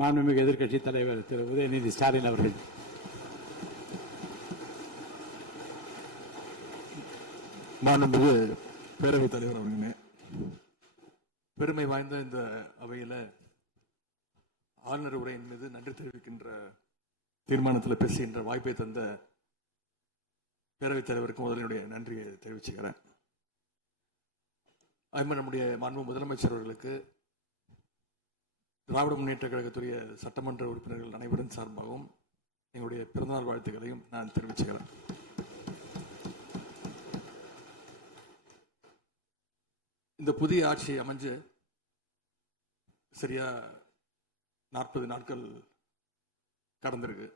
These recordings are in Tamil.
மாண்புமிகு எதிர்க்கட்சி தலைவர் திரு உதயநிதி ஸ்டாலின் அவர்கள். மாண்புமிகு பேரவைத் தலைவர் அவர்களே, பெருமை வாய்ந்த இந்த அவையில் ஆளுநர் உரையின் மீது நன்றி தெரிவிக்கின்ற தீர்மானத்தில் பேசுகின்ற வாய்ப்பை தந்த பேரவைத் தலைவருக்கு முதலினுடைய நன்றியை தெரிவிச்சுக்கிறேன். அதுமாதிரி நம்முடைய மாண்பு முதலமைச்சர் அவர்களுக்கு திராவிட முன்னேற்ற கழகத்துடைய சட்டமன்ற உறுப்பினர்கள் அனைவரின் சார்பாகவும் எங்களுடைய பிறந்தநாள் வாழ்த்துக்களையும் நான் தெரிவிச்சுக்கிறேன். இந்த புதிய ஆட்சி அமைஞ்சு சரியா 40 நாட்கள் கடந்திருக்கு.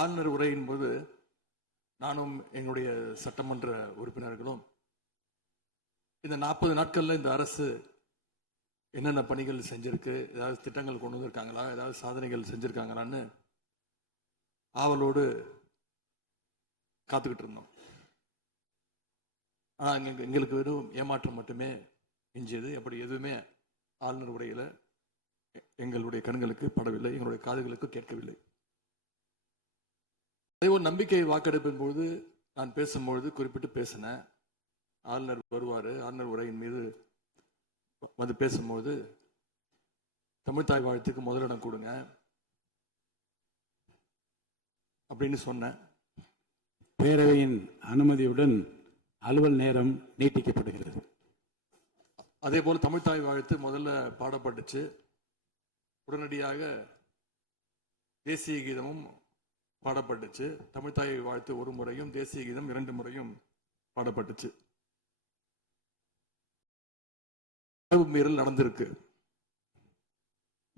ஆளுநர் உரையின் போது நானும் எங்களுடைய சட்டமன்ற உறுப்பினர்களும் இந்த 40 நாட்கள்ல இந்த அரசு என்னென்ன பணிகள் செஞ்சிருக்கு, ஏதாவது திட்டங்கள் கொண்டு வந்திருக்காங்களா, ஏதாவது சாதனைகள் செஞ்சிருக்காங்களான்னு ஆவலோடு காத்துக்கிட்டு இருந்தோம். எங்களுக்கு வெறும் ஏமாற்றம் மட்டுமே எஞ்சியது. அப்படி எதுவுமே ஆளுநர் உரையில எங்களுடைய கண்களுக்கு படவில்லை, எங்களுடைய காதுகளுக்கு கேட்கவில்லை. அதே ஒரு நம்பிக்கை வாக்கெடுப்பின் பொழுது நான் பேசும்பொழுது குறிப்பிட்டு பேசினேன், ஆளுநர் வருவாரு, ஆளுநர் உரையின் மீது வந்து பேசும்போது தமிழ்தாய் வாழ்த்துக்கு முதலிடம் கொடுங்க அப்படின்னு சொன்னேன். பேரவையின் அனுமதியுடன் அலுவல் நேரம் நீட்டிக்கப்படுகிறது. அதே போல தமிழ்தாய் வாழ்த்து முதல்ல பாடப்பட்டுச்சு. உடனடியாக தேசிய கீதமும் பாடப்பட்டுச்சு. தமிழ்தாய் வாழ்த்து ஒரு முறையும் தேசிய கீதம் 2 முறையும் பாடப்பட்டுச்சு. மீறல் நடந்திருக்கு.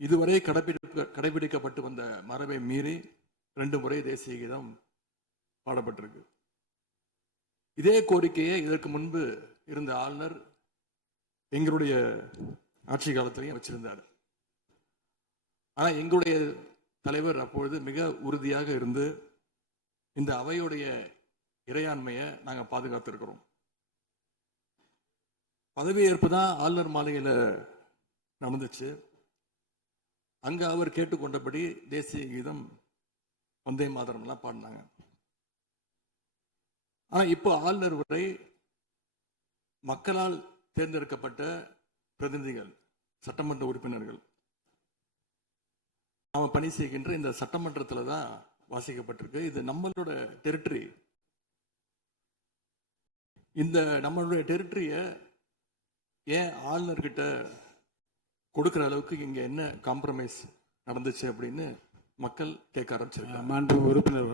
இதுவரை கடைபிடிக்கப்பட்டு வந்த மரபை மீறி 2 முறை தேசிய கீதம் பாடப்பட்டிருக்கு. இதே கோரிக்கையை இதற்கு முன்பு இருந்த ஆளுநர் எங்களுடைய ஆட்சி காலத்திலையும் வச்சிருந்தார். ஆனா எங்களுடைய தலைவர் அப்பொழுது மிக உறுதியாக இருந்து இந்த அவையுடைய இறையாண்மையை நாங்க பாதுகாத்திருக்கிறோம். பதவியேற்பு தான் ஆளுநர் மாளிகையில நடந்துச்சு. அங்க அவர் கேட்டுக்கொண்டபடி தேசிய கீதம் வந்தே மாதரம் எல்லாம் பாடினாங்க. ஆனா இப்போ ஆளுநர் உரை மக்களால் தேர்ந்தெடுக்கப்பட்ட பிரதிநிதிகள், சட்டமன்ற உறுப்பினர்கள் நாம பணி செய்கின்ற இந்த சட்டமன்றத்தில் தான் வாசிக்கப்பட்டிருக்கு. இது நம்மளோட டெரிட்டரி. இந்த நம்மளுடைய டெரிட்டரிய ஏன் ஆளுநர்கிட்ட கொடுக்கிற அளவுக்கு இங்க என்ன காம்ப்ரமைஸ் நடந்துச்சு அப்படின்னு மக்கள் கேட்க ஆரம்பிச்சிருக்காங்க. மாண்பு உறுப்பினர்,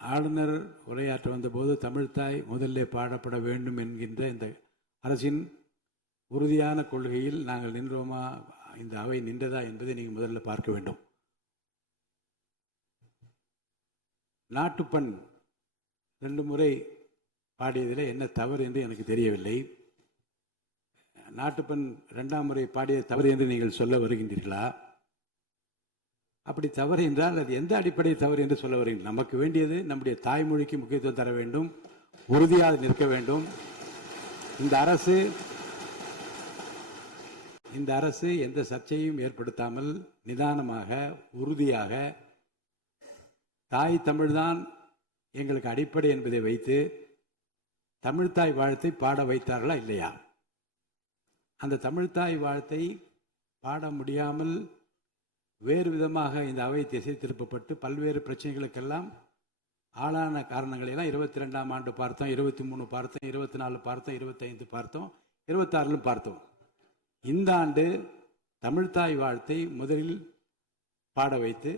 ஆளுநர் உரையாற்ற வந்தபோது தமிழ்தாய் முதல்ல பாடப்பட வேண்டும் என்கின்ற இந்த அரசின் உறுதியான கொள்கையில் நாங்கள் நின்றோமா, இந்த அவை நின்றதா என்பதை நீங்கள் முதல்ல பார்க்க வேண்டும். நாட்டுப்பண் 2 முறை பாடியதில் என்ன தவறு என்று எனக்கு தெரியவில்லை. நாட்டுப்பண் 2ஆம் முறை பாடிய தவறு என்று நீங்கள் சொல்ல வருகின்றீர்களா? அப்படி தவறு என்றால் அது எந்த அடிப்படையில் தவறு என்று சொல்ல வருகிறீர்கள்? நமக்கு வேண்டியது நம்முடைய தாய்மொழிக்கு முக்கியத்துவம் தர வேண்டும், உறுதியாக நிற்க வேண்டும். இந்த அரசு எந்த சர்ச்சையும் ஏற்படுத்தாமல் நிதானமாக உறுதியாக தாய் தமிழ்தான் எங்களுக்கு அடிப்படை என்பதை வைத்து தமிழ்தாய் வாழ்த்தை பாட வைத்தார்களா இல்லையா? அந்த தமிழ்தாய் வாழ்த்தை பாட முடியாமல் வேறு விதமாக இந்த அவை திசை திருப்பப்பட்டு பல்வேறு பிரச்சனைகளுக்கெல்லாம் ஆளான காரணங்களெல்லாம் 22ஆம் ஆண்டு பார்த்தோம், 23 பார்த்தோம், 24 பார்த்தோம், 25 பார்த்தோம், 26 பார்த்தோம். இந்த ஆண்டு தமிழ்தாய் வாழ்த்தை முதலில் பாட வைத்து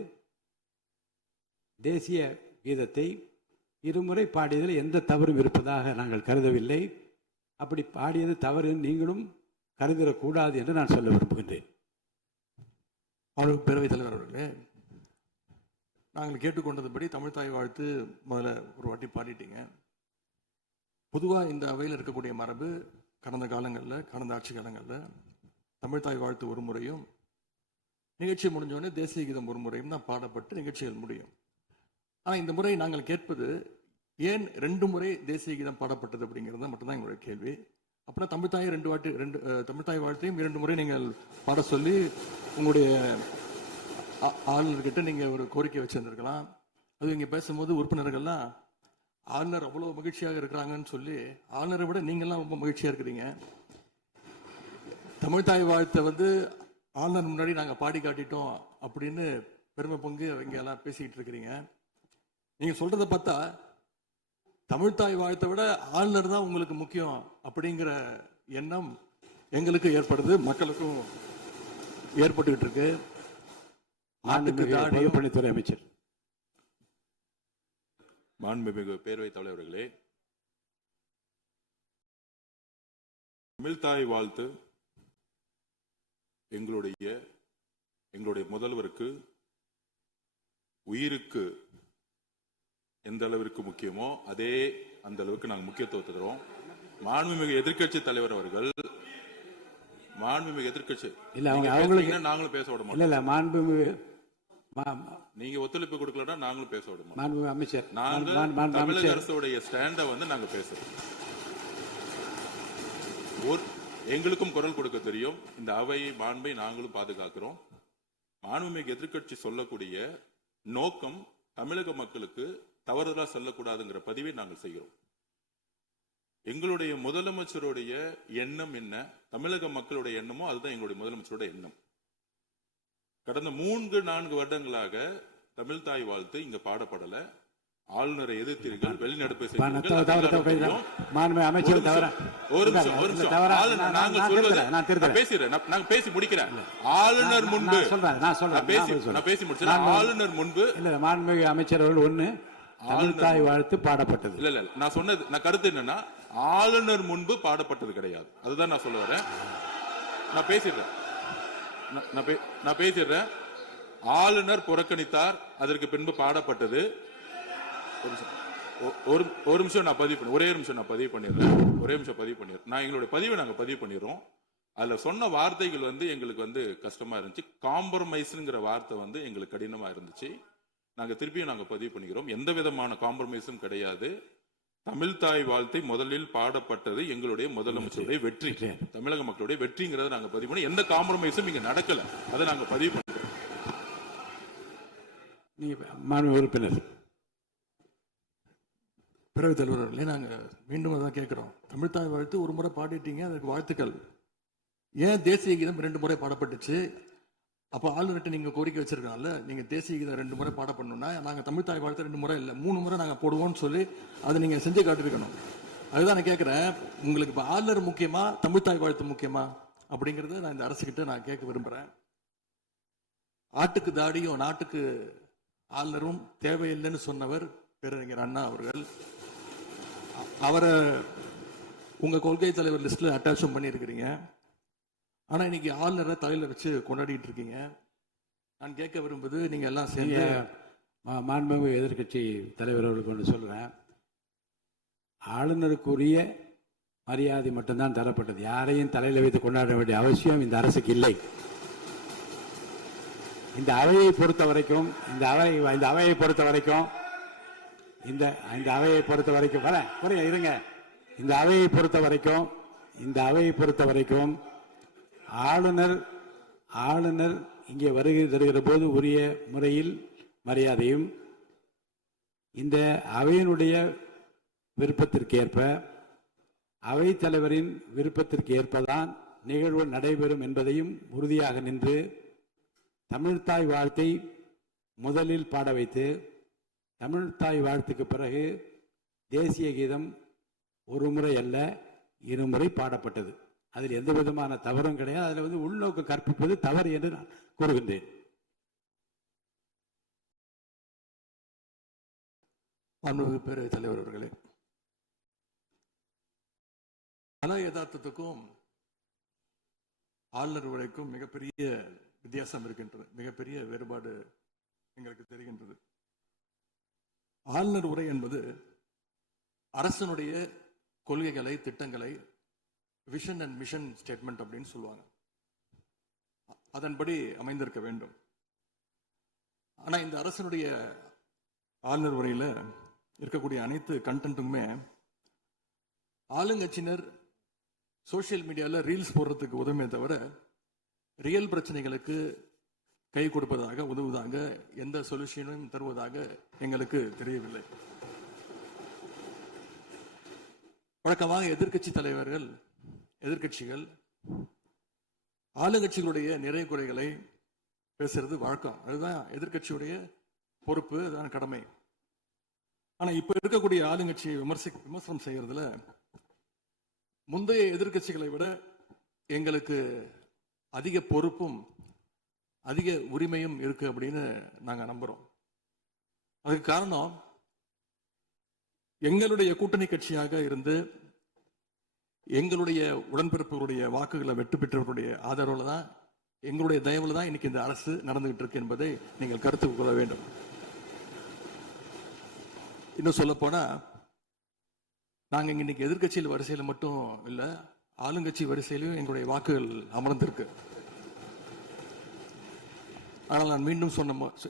தேசிய கீதத்தை 2 முறை பாடியதில் எந்த தவறும் இருப்பதாக நாங்கள் கருதவில்லை. அப்படி பாடியது தவறு நீங்களும் கருதிடக்கூடாது என்று நான் சொல்ல விரும்புகின்றேன். பேரவைத் தலைவர் அவர்களே, நாங்கள் கேட்டுக்கொண்டதுபடி தமிழ்தாய் வாழ்த்து முதல்ல ஒரு வாட்டி பாடிட்டீங்க. பொதுவாக இந்த அவையில் இருக்கக்கூடிய மரபு கடந்த காலங்களில், கடந்த ஆட்சி காலங்களில் தமிழ்தாய் வாழ்த்து ஒரு முறையும் நிகழ்ச்சி முடிஞ்சோடனே தேசிய கீதம் ஒரு முறையும் தான் பாடப்பட்டு நிகழ்ச்சிகள் முடியும். ஆனால் இந்த முறை நாங்கள் கேட்பது ஏன் 2 முறை தேசிய கீதம் பாடப்பட்டது அப்படிங்கிறது மட்டும்தான் எங்களுடைய கேள்வி. அப்படின்னா தமிழ்த்தாய் வாழ்த்தையும் 2 முறை நீங்கள் பாட சொல்லி உங்களுடைய ஆளுநர்கிட்ட நீங்க ஒரு கோரிக்கை வச்சிருந்திருக்கலாம். அது இங்க பேசும்போது உறுப்பினர்கள்லாம் ஆளுநர் அவ்வளவு மகிழ்ச்சியாக இருக்கிறாங்கன்னு சொல்லி, ஆளுநரை விட நீங்கெல்லாம் ரொம்ப மகிழ்ச்சியா இருக்கிறீங்க. தமிழ்த்தாய் வாழ்த்தை ஆளுநர் முன்னாடி நாங்க பாடி காட்டிட்டோம் அப்படின்னு பெருமை பொங்கு அவங்க எல்லாம் பேசிக்கிட்டு இருக்கிறீங்க. நீங்க சொல்றதை பார்த்தா தமிழ்த்தாய் வாழ்த்தை விட ஆளுநர் தான் உங்களுக்கு முக்கியம் அப்படிங்கிற எண்ணம் எங்களுக்கு ஏற்படுது, மக்களுக்கும் ஏற்பட்டுக்கிட்டு இருக்கு. பொதுப்பணித்துறை அமைச்சர். மாண்புமிகு பேரவைத் தலைவர்களே, தமிழ்த்தாய் வாழ்த்து எங்களுடைய முதல்வருக்கு உயிருக்கு எந்த அளவிற்கு முக்கியமோ அதே அந்த அளவுக்கு நாங்கள் முக்கியத்துவத்தை தருவோம். மாண்புமிகு எதிர்க்கட்சி தலைவர் அவர்கள் நாங்களும் பேச விட மாட்டோம். இல்ல மாண்புமிகு நீங்க ஒத்துழைப்பு கொடுக்கலன்னா நாங்களும் பேச விட மாட்டோம். மாண்புமிகு அமைச்சர், நாங்கள் தமிழக அரசுடைய ஸ்டாண்ட நாங்க பேசுறோம். எங்களுக்கும் குரல் கொடுக்க தெரியும். இந்த அவை மாண்பை நாங்களும் பாதுகாக்கிறோம். மாண்புமிகு எதிர்க்கட்சி சொல்லக்கூடிய நோக்கம் தமிழக மக்களுக்கு தவறுதலா சொல்லக்கூடாதுங்கிற பதிவை நாங்கள் செய்கிறோம். எங்களுடைய முதலமைச்சருடைய எண்ணம் என்ன, தமிழக மக்களுடைய எண்ணமோ அதுதான் எங்களுடைய முதலமைச்சருடைய எண்ணம். கடந்த 3-4 வருடங்களாக தமிழ்த்தாய் வாழ்த்து இங்க பாடப்படல. ஆளுநரை எதிர்த்தீர்கள், வெளிநடப்பு பேசி முடிக்கிறேன். ஆளுநர் முன்பு ஆளுநர் முன்பு மாண்புமிகு அமைச்சர் அவர்கள் ஒண்ணு தமிழ்த்தாய் வாழ்த்து பாடப்பட்டது. இல்ல நான் சொன்னது, நான் கருத்து என்னன்னா ஆளுநர் முன்பு பாடப்பட்டது கிடையாது. அதுதான் நான் சொல்ல வரேன். நான் பேசிடுறேன். ஆளுநர் புறக்கணித்தார், அதற்கு பின்பு பாடப்பட்டது. ஒரு நிமிஷம் நான் பதிவு பண்ணி, ஒரே நிமிஷம் நான் பதிவு பண்ணிடுறேன். நான் எங்களுடைய பதிவை நாங்க பதிவு பண்ணிடுறோம். அதுல சொன்ன வார்த்தைகள் எங்களுக்கு கஷ்டமா இருந்துச்சு. காம்ப்ரமைஸ்ங்கிற வார்த்தை எங்களுக்கு கடினமா இருந்துச்சு. நாங்க திருப்பியும் நாங்க பதிவு பண்ணிக்கிறோம். எந்த விதமான காம்ப்ரமைஸும் கிடையாது. தமிழ்த்தாய் வாழ்த்தை முதலில் பாடப்பட்டது எங்களுடைய முதலமைச்சருடைய வெற்றி, தமிழக மக்களுடைய வெற்றிங்கிறத நாங்க பதிவு பண்ணி, எந்த காம்ப்ரமைஸும் இங்க நடக்கல. அதை நாங்க பதிவு பண்றோம். உறுப்பினர் பேரவைத் தலைவர்களே, நாங்க மீண்டும் அதான் கேட்கிறோம். தமிழ்த்தாய் வாழ்த்து ஒரு முறை பாடிட்டீங்க, அதுக்கு வாழ்த்துக்கள். ஏன் தேசிய கீதம் 2 முறை பாடப்பட்டுச்சு? அப்ப ஆளுநர்கிட்ட நீங்க கோரிக்கை வச்சிருக்கனால நீங்க தேசிய கீதம் 2 முறை பாட பண்ணணும்னா, நாங்க தமிழ்த்தாய் வாழ்த்து 2 முறை இல்ல 3 முறை நாங்க போடுவோம்னு சொல்லி அதை நீங்க செஞ்சு காட்டிருக்கணும். அதுதான் நான் கேட்கிறேன். உங்களுக்கு இப்ப ஆளுநர் முக்கியமா, தமிழ்த்தாய் வாழ்த்து முக்கியமா அப்படிங்கறத நான் இந்த அரசுகிட்ட நான் கேட்க விரும்புறேன். ஆட்டுக்கு தாடியும் நாட்டுக்கு ஆளுநரும் தேவையில்லைன்னு சொன்னவர் பேரறிஞர் அண்ணா அவர்கள். அவரை உங்க கொள்கை தலைவர் லிஸ்ட்ல அட்டாச்சும் பண்ணியிருக்கிறீங்க. ஆனா இன்னைக்கு ஆளுநரை தலையில வச்சு கொண்டாடிட்டு இருக்கீங்க. நான் கேட்க விரும்புது, நீங்க எல்லாம் சேர்ந்து மாண்புமிகு எதிர்க்கட்சி தலைவர் அவர்களுக்கு ஒன்று சொல்றேன். ஆளுநருக்குரிய மரியாதை மட்டும்தான் தரப்பட்டது. யாரையும் தலையில வைத்து கொண்டாட வேண்டிய அவசியம் இந்த அரசுக்கு இல்லை. இந்த அவையை பொறுத்த வரைக்கும் ஆளுநர் இங்கே வருகை தருகிற போது உரிய முறையில் மரியாதையும், இந்த அவையினுடைய விருப்பத்திற்கு ஏற்ப, அவைத் தலைவரின் விருப்பத்திற்கு ஏற்பதான் நிகழ்வு நடைபெறும் என்பதையும் உறுதியாக நின்று தமிழ்த்தாய் வாழ்த்தை முதலில் பாட வைத்து, தமிழ்த்தாய் வாழ்த்துக்கு பிறகு தேசிய கீதம் ஒரு முறை அல்ல 2 முறை பாடப்பட்டது. அதில் எந்த விதமான தவறும் கிடையாது. அதில் உள்நோக்கம் கற்பிப்பது தவறு என்று நான் கூறுகின்றேன். பேரவைத் தலைவர் அவர்களே, கல யதார்த்தத்துக்கும் ஆளுநர் உரைக்கும் மிகப்பெரிய வித்தியாசம் இருக்கின்றது. மிகப்பெரிய வேறுபாடு எங்களுக்கு தெரிகின்றது. ஆளுநர் உரை என்பது அரசனுடைய கொள்கைகளை, திட்டங்களை, விஷன் அண்ட் மிஷன் ஸ்டேட்மெண்ட் அப்படின்னு சொல்லுவாங்க. அதன்படி அமைந்திருக்க வேண்டும். ஆனா இந்த அரசனுடைய ஆளுநர் உரையில இருக்கக்கூடிய அனைத்து கண்டென்ட்டுமே ஆளுங்கட்சியினர் சோஷியல் மீடியாவில் ரீல்ஸ் போடுறதுக்கு உதவுமே தவிர ரியல் பிரச்சனைகளுக்கு கை கொடுப்பதாக உதவுவதாக எந்த சொல்யூஷனும் தருவதாக எங்களுக்கு தெரியவில்லை. வழக்கமாக எதிர்க்கட்சி தலைவர்கள், எதிர்க்கட்சிகள் ஆளுங்கட்சிகளுடைய நிறை குறைகளை பேசுறது வழக்கம். அதுதான் எதிர்க்கட்சியுடைய பொறுப்பு, அதுதான் கடமை. ஆனா இப்ப இருக்கக்கூடிய ஆளுங்கட்சியை விமர்சனம் செய்யறதுல முந்தைய எதிர்க்கட்சிகளை விட எங்களுக்கு அதிக பொறுப்பும் அதிக உரிமையும் இருக்கு அப்படின்னு நாங்க நம்புறோம். அதுக்கு காரணம், எங்களுடைய கூட்டணி கட்சியாக இருந்து எங்களுடைய உடன்பிறப்புகளுடைய வாக்குகளை வெற்றி பெற்றவர்களுடைய ஆதரவுல தான், எங்களுடைய தயவுல தான் இன்னைக்கு இந்த அரசு நடந்துகிட்டு இருக்கு என்பதை நீங்கள் கருத்து கொள்ள வேண்டும். இன்னும் சொல்ல போனா, நாங்க இன்னைக்கு எதிர்கட்சியில் வரிசையில் மட்டும் இல்ல, ஆளுங்கட்சி வரிசையிலும் எங்களுடைய வாக்குகள் அமர்ந்திருக்கு. ஆனால் நான் மீண்டும்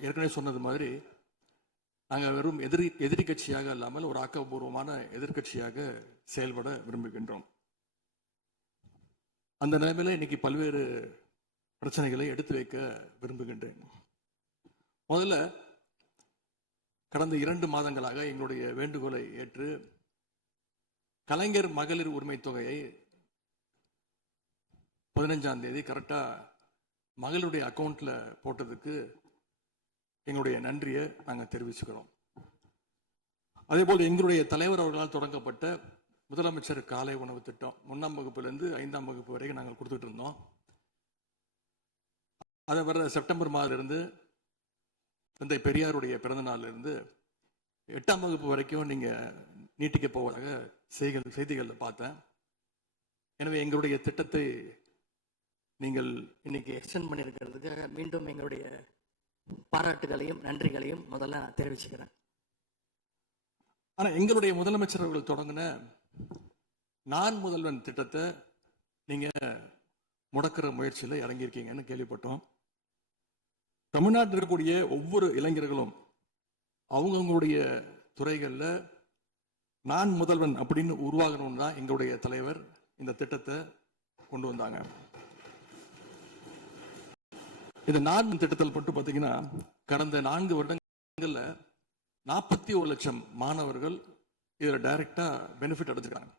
ஏற்கனவே சொன்னது மாதிரி, நாங்கள் வெறும் எதிரி கட்சியாக இல்லாமல் ஒரு ஆக்கப்பூர்வமான எதிர்கட்சியாக செயல்பட விரும்புகின்றோம். அந்த நிலைமையில இன்னைக்கு பல்வேறு பிரச்சனைகளை எடுத்து வைக்க விரும்புகின்றேன். முதல்ல, கடந்த 2 மாதங்களாக எங்களுடைய வேண்டுகோளை ஏற்று கலைஞர் மகளிர் உரிமை தொகையை 15ஆம் தேதி கரெக்டா மகளுடைய அக்கௌண்ட்ல போட்டதுக்கு எங்களுடைய நன்றியை நாங்கள் தெரிவிச்சுக்கிறோம். அதே போல் எங்களுடைய தலைவர் அவர்களால் தொடங்கப்பட்ட முதலமைச்சர் காலை உணவு திட்டம் 1ஆம் வகுப்பிலிருந்து 5ஆம் வகுப்பு வரைக்கும் நாங்கள் கொடுத்துட்டு இருந்தோம். அதை வர செப்டம்பர் மாதத்திலிருந்து தந்தை பெரியாருடைய பிறந்த நாள்ல இருந்து 8ஆம் வகுப்பு வரைக்கும் நீங்க நீட்டிக்க போவதாக செய்திகள்ல பார்த்தேன். எனவே எங்களுடைய திட்டத்தை நீங்கள் இன்னைக்கு எக்ஸ்டெண்ட் பண்ணியிருக்கிறதுக்கு மீண்டும் எங்களுடைய பாராட்டுகளையும் நன்றிகளையும் முதல்ல தெரிவிச்சுக்கிறேன். ஆனா எங்களுடைய முதலமைச்சர் அவர்கள் தொடங்கின நான் முதல்வன் திட்டத்தை நீங்க முடக்கிற முயற்சியில இறங்கியிருக்கீங்கன்னு கேள்விப்பட்டோம். தமிழ்நாட்டில் இருக்கக்கூடிய ஒவ்வொரு இளைஞர்களும் அவங்களுடைய துறைகள்ல நான் முதல்வன் அப்படின்னு உருவாகணும்னு தான் எங்களுடைய தலைவர் இந்த திட்டத்தை கொண்டு வந்தாங்க. இந்த நான் திட்டத்தில் மட்டும் பார்த்தீங்கன்னா, கடந்த 4 வருடங்கள்ல 41 லட்சம் மாணவர்கள் இதுல டைரக்டா பெனிஃபிட் அடைஞ்சிருக்காங்க.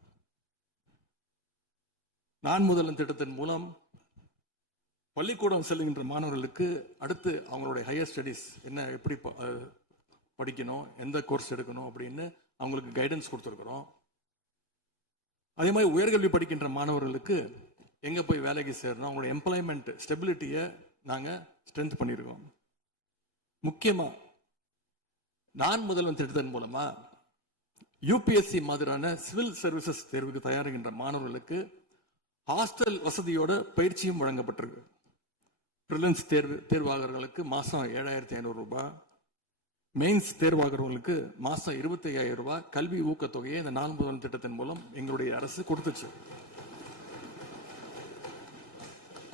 நான் முதல்வன் திட்டத்தின் மூலம் பள்ளிக்கூடம் செல்லுகின்ற மாணவர்களுக்கு அடுத்து அவங்களுடைய ஹையர் ஸ்டடீஸ் என்ன, எப்படி படிக்கணும், எந்த கோர்ஸ் எடுக்கணும் அப்படின்னு அவங்களுக்கு கைடன்ஸ் கொடுத்துருக்கிறோம். அதே மாதிரி உயர்கல்வி படிக்கின்ற மாணவர்களுக்கு எங்க போய் வேலைக்கு சேரணும், அவங்களுடைய எம்ப்ளாய்மெண்ட் ஸ்டெபிலிட்டியை நாங்க ஸ்ட்ரென்த் பண்ணியிருக்கோம். முக்கியமா நான் முதல்வன் திட்டத்தின் மூலமா யூபிஎஸ்சி மாதிரியான சிவில் சர்வீசஸ் தேர்வுக்கு தயாரிக்கின்ற மாணவர்களுக்கு ஹாஸ்டல் வசதியோட பயிற்சியும் வழங்கப்பட்டிருக்கு. பிரிலிம்ஸ் தேர்வாளர்களுக்கு மாசம் 7,500 ரூபாய், மெயின்ஸ் தேர்வாகிறவங்களுக்கு மாசம் 25,000 ரூபாய் கல்வி ஊக்கத்தொகையை இந்த நான் முதல்வன் திட்டத்தின் மூலம் எங்களுடைய அரசு கொடுத்துச்சு.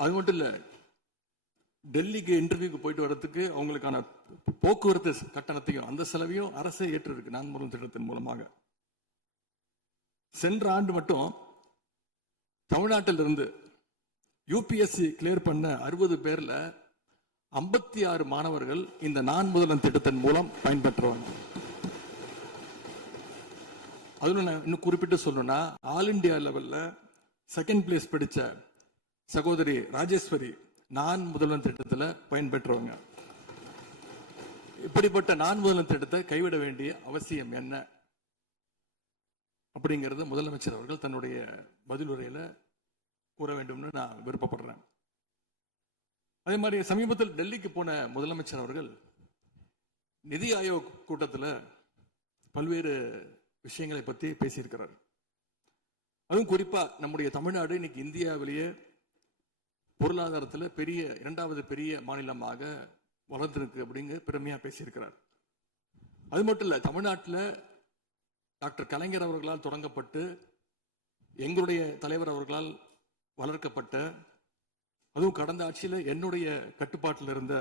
அது மட்டும் இல்ல, டெல்லிக்கு இன்டர்வியூக்கு போயிட்டு வர்றதுக்கு அவங்களுக்கான போக்குவரத்து கட்டணத்தையும் அந்த செலவையும் அரசே ஏற்று இருக்கு நான் முதல்வன் திட்டத்தின் மூலமாக. சென்ற ஆண்டு மட்டும் தமிழ்நாட்டில் இருந்து யூபிஎஸ்சி கிளியர் பண்ண 60 பேர்ல 56 மாணவர்கள் இந்த நான் முதல்வன் திட்டத்தின் மூலம் பயன்பெற்றவாங்க. அதுல இன்னும் குறிப்பிட்டு சொல்லணும்னா, ஆல் இண்டியா லெவல்ல 2nd பிளேஸ் படிச்ச சகோதரி ராஜேஸ்வரி நான் முதல்வன் திட்டத்துல பயன்பெற்றவங்க. இப்படிப்பட்ட நான் முதல்வன் திட்டத்தை கைவிட வேண்டிய அவசியம் என்ன அப்படிங்கிறது முதலமைச்சர் அவர்கள் தன்னுடைய பதிலுரையில கூற வேண்டும்னு நான் விருப்பப்படுறேன். அதே மாதிரி சமீபத்தில் டெல்லிக்கு போன முதலமைச்சர் அவர்கள் நிதி ஆயோக் கூட்டத்தில் பல்வேறு விஷயங்களை பத்தி பேசியிருக்கிறார். அதுவும் குறிப்பா நம்முடைய தமிழ்நாடு இன்னைக்கு இந்தியாவிலேயே பொருளாதாரத்தில் 2வது பெரிய மாநிலமாக வளர்ந்திருக்கு அப்படிங்க பெருமையா பேசியிருக்கிறார். அது மட்டும் இல்ல, தமிழ்நாட்டில் டாக்டர் கலைஞர் அவர்களால் தொடங்கப்பட்டு எங்களுடைய தலைவர் அவர்களால் வளர்க்கப்பட்ட, அதுவும் கடந்த ஆட்சியில் என்னுடைய கட்டுப்பாட்டில் இருந்த